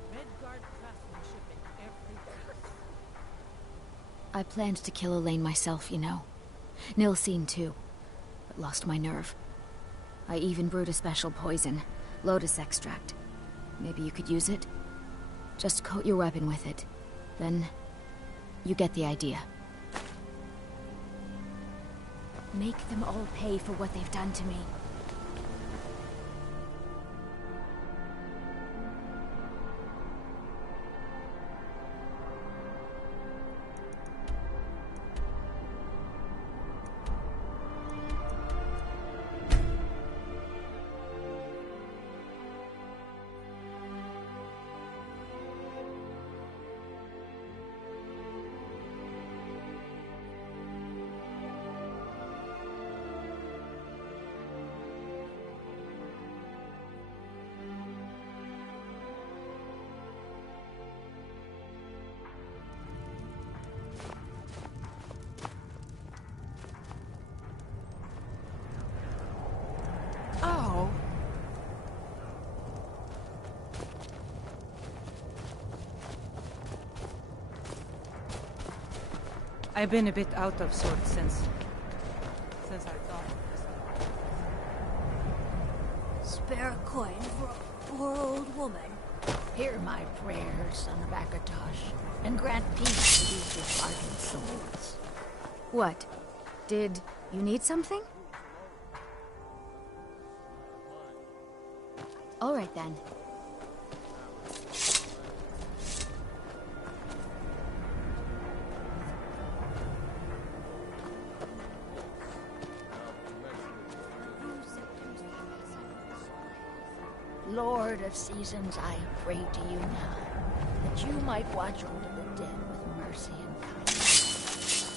I planned to kill Elaine myself, you know. Nilsine too, but lost my nerve. I even brewed a special poison, lotus extract. Maybe you could use it? Just coat your weapon with it. Then, you get the idea. Make them all pay for what they've done to me. I've been a bit out of sorts since I thought. Spare a coin for a poor old woman. Hear my prayers, son of Akatosh, and grant peace to these departed souls. What? Did you need something? All right then. Lord of seasons, I pray to you now, that you might watch over the dead with mercy and kindness.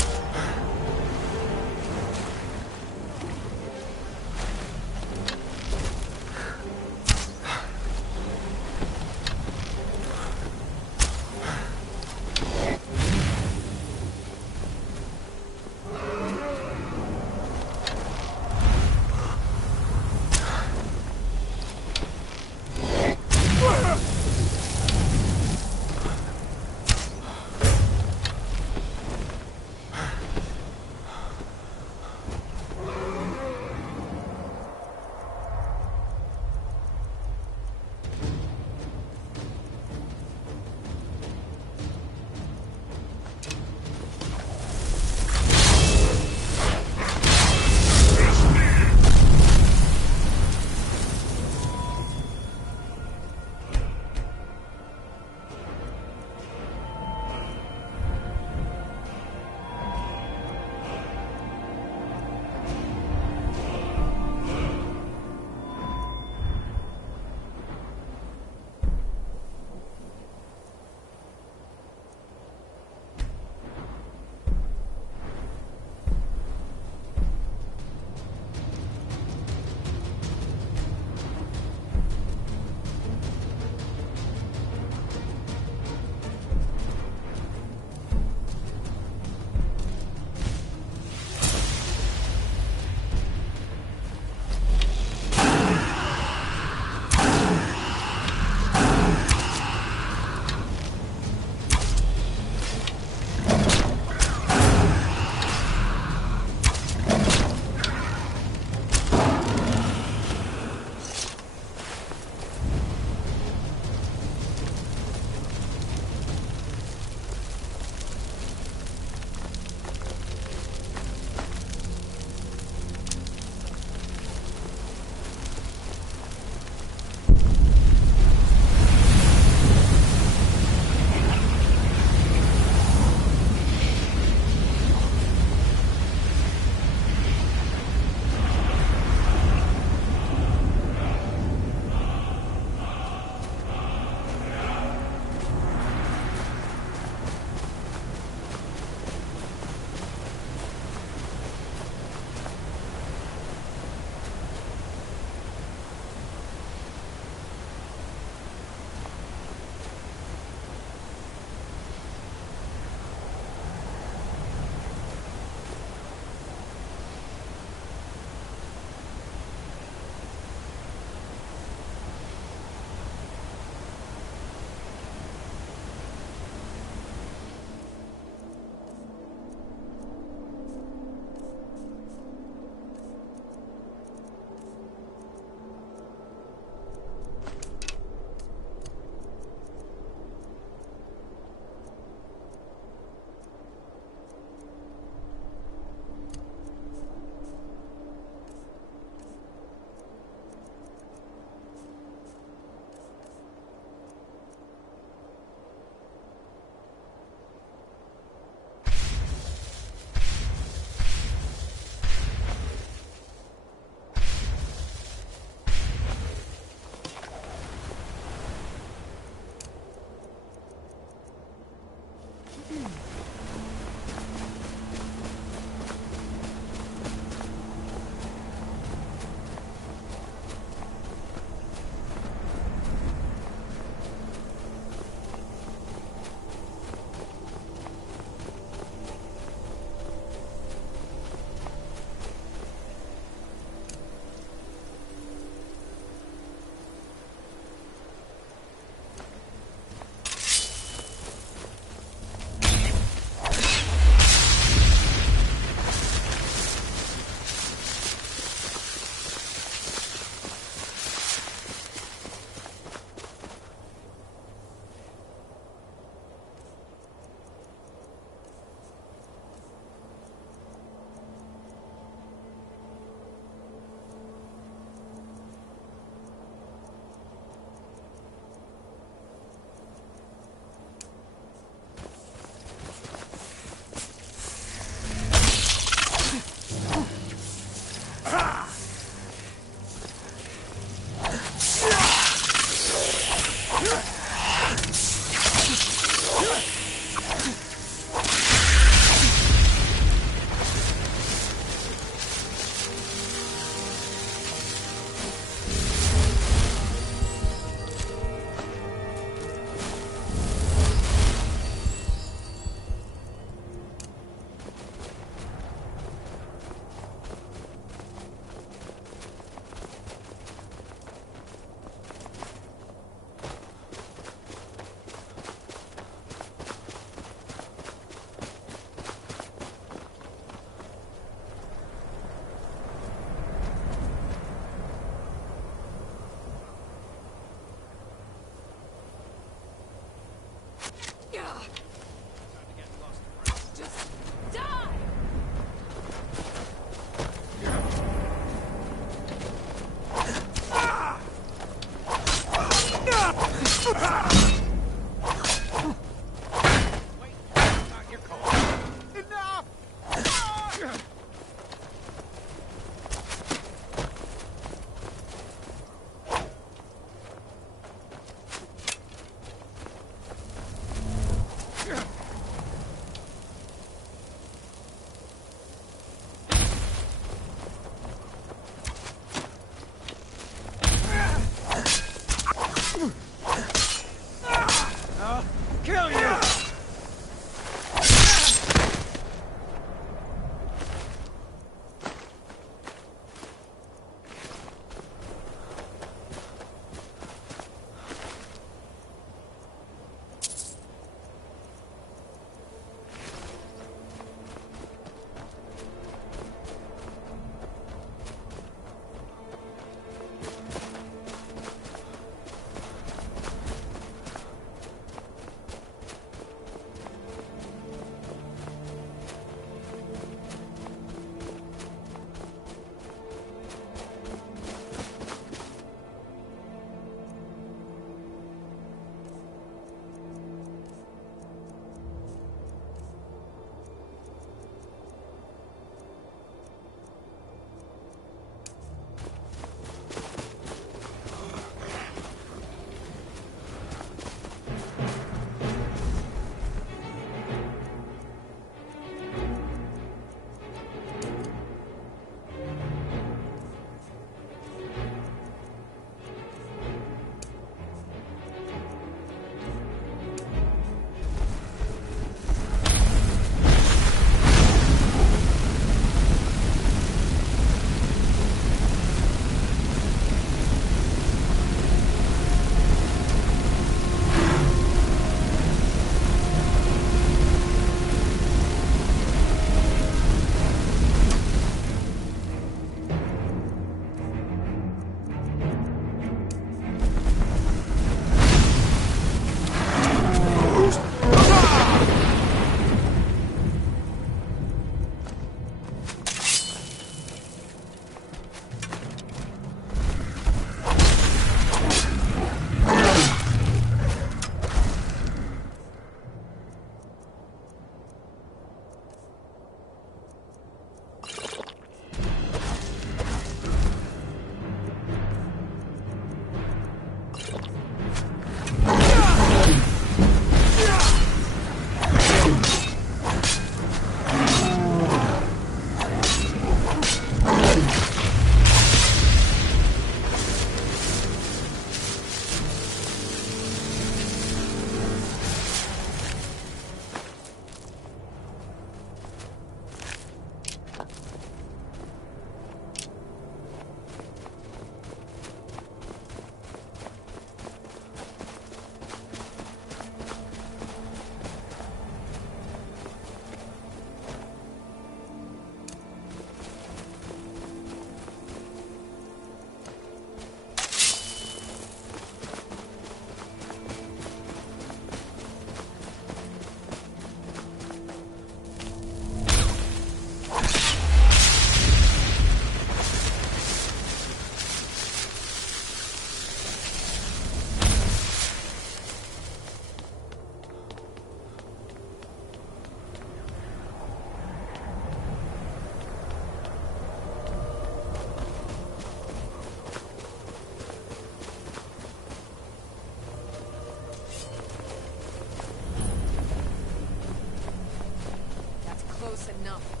close enough.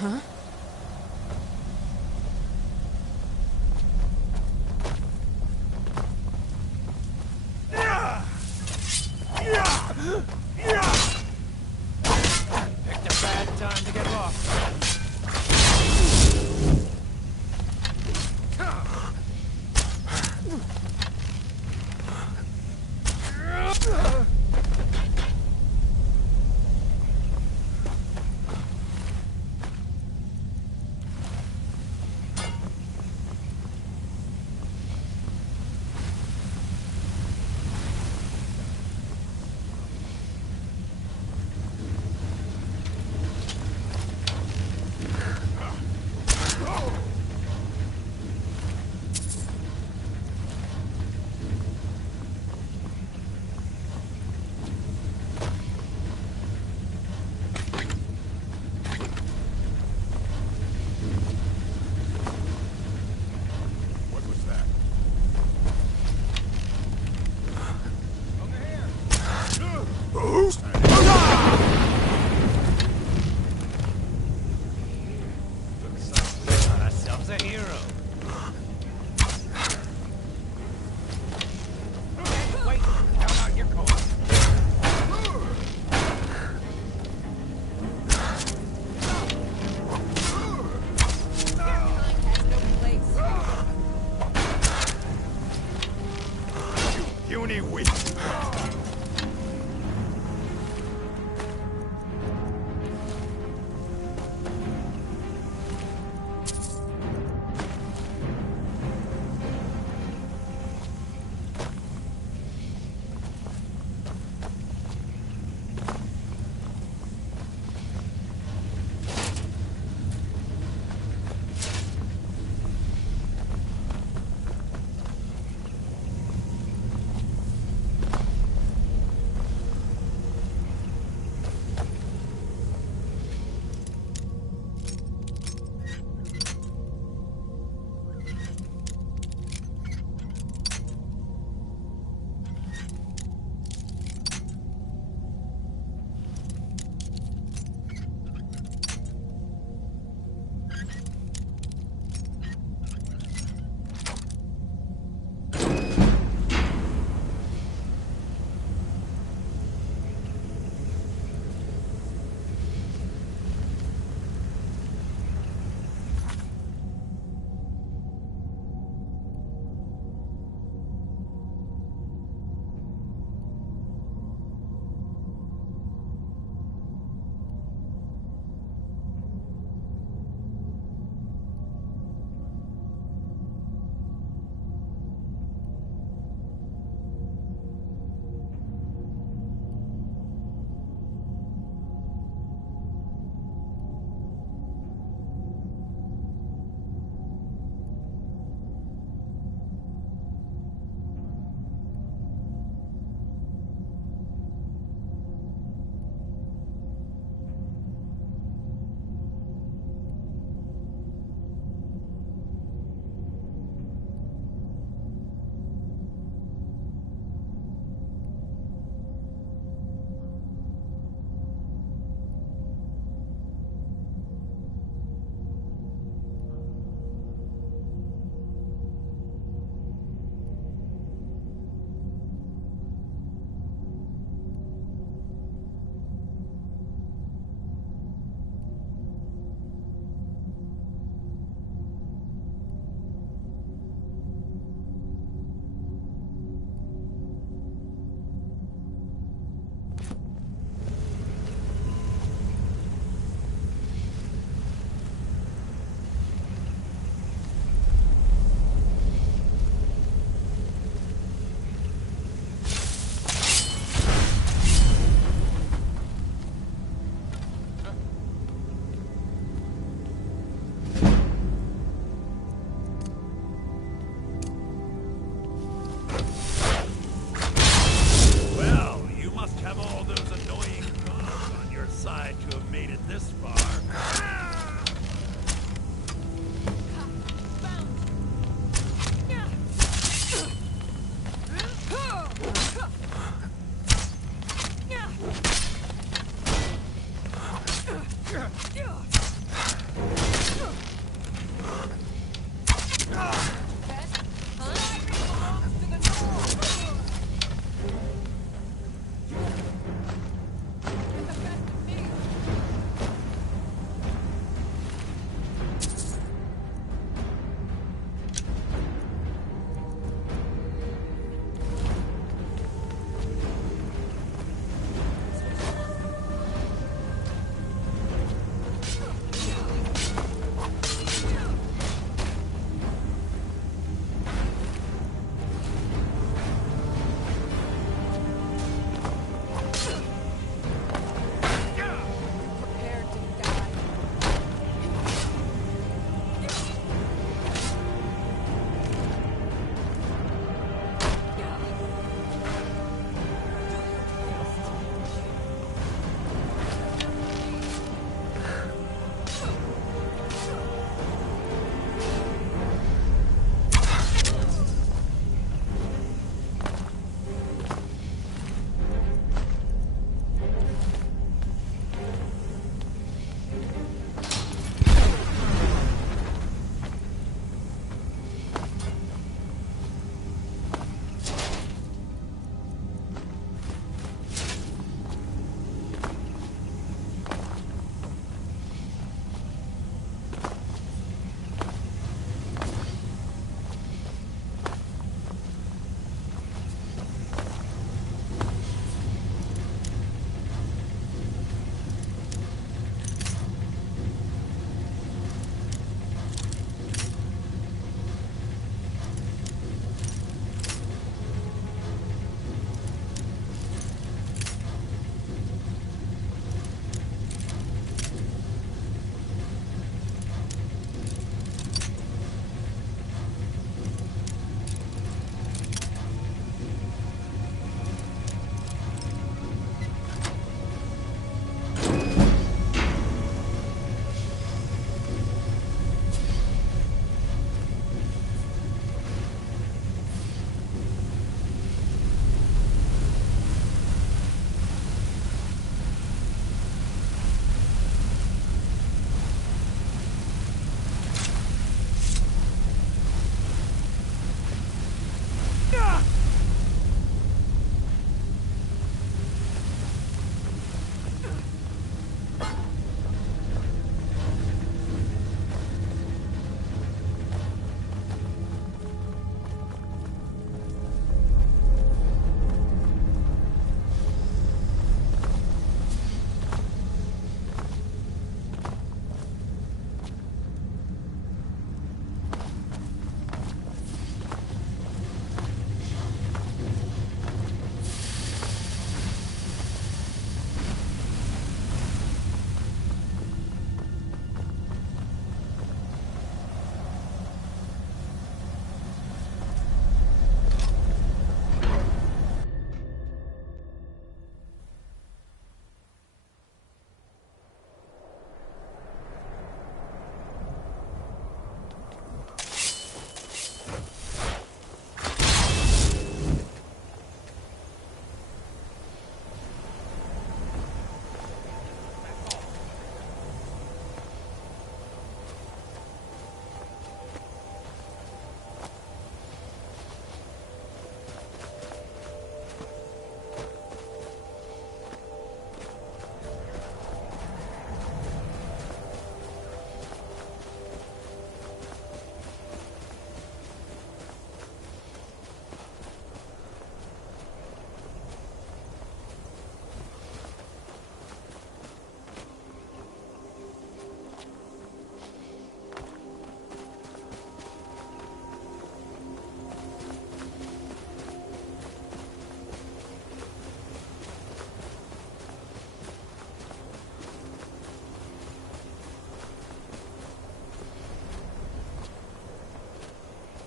Huh?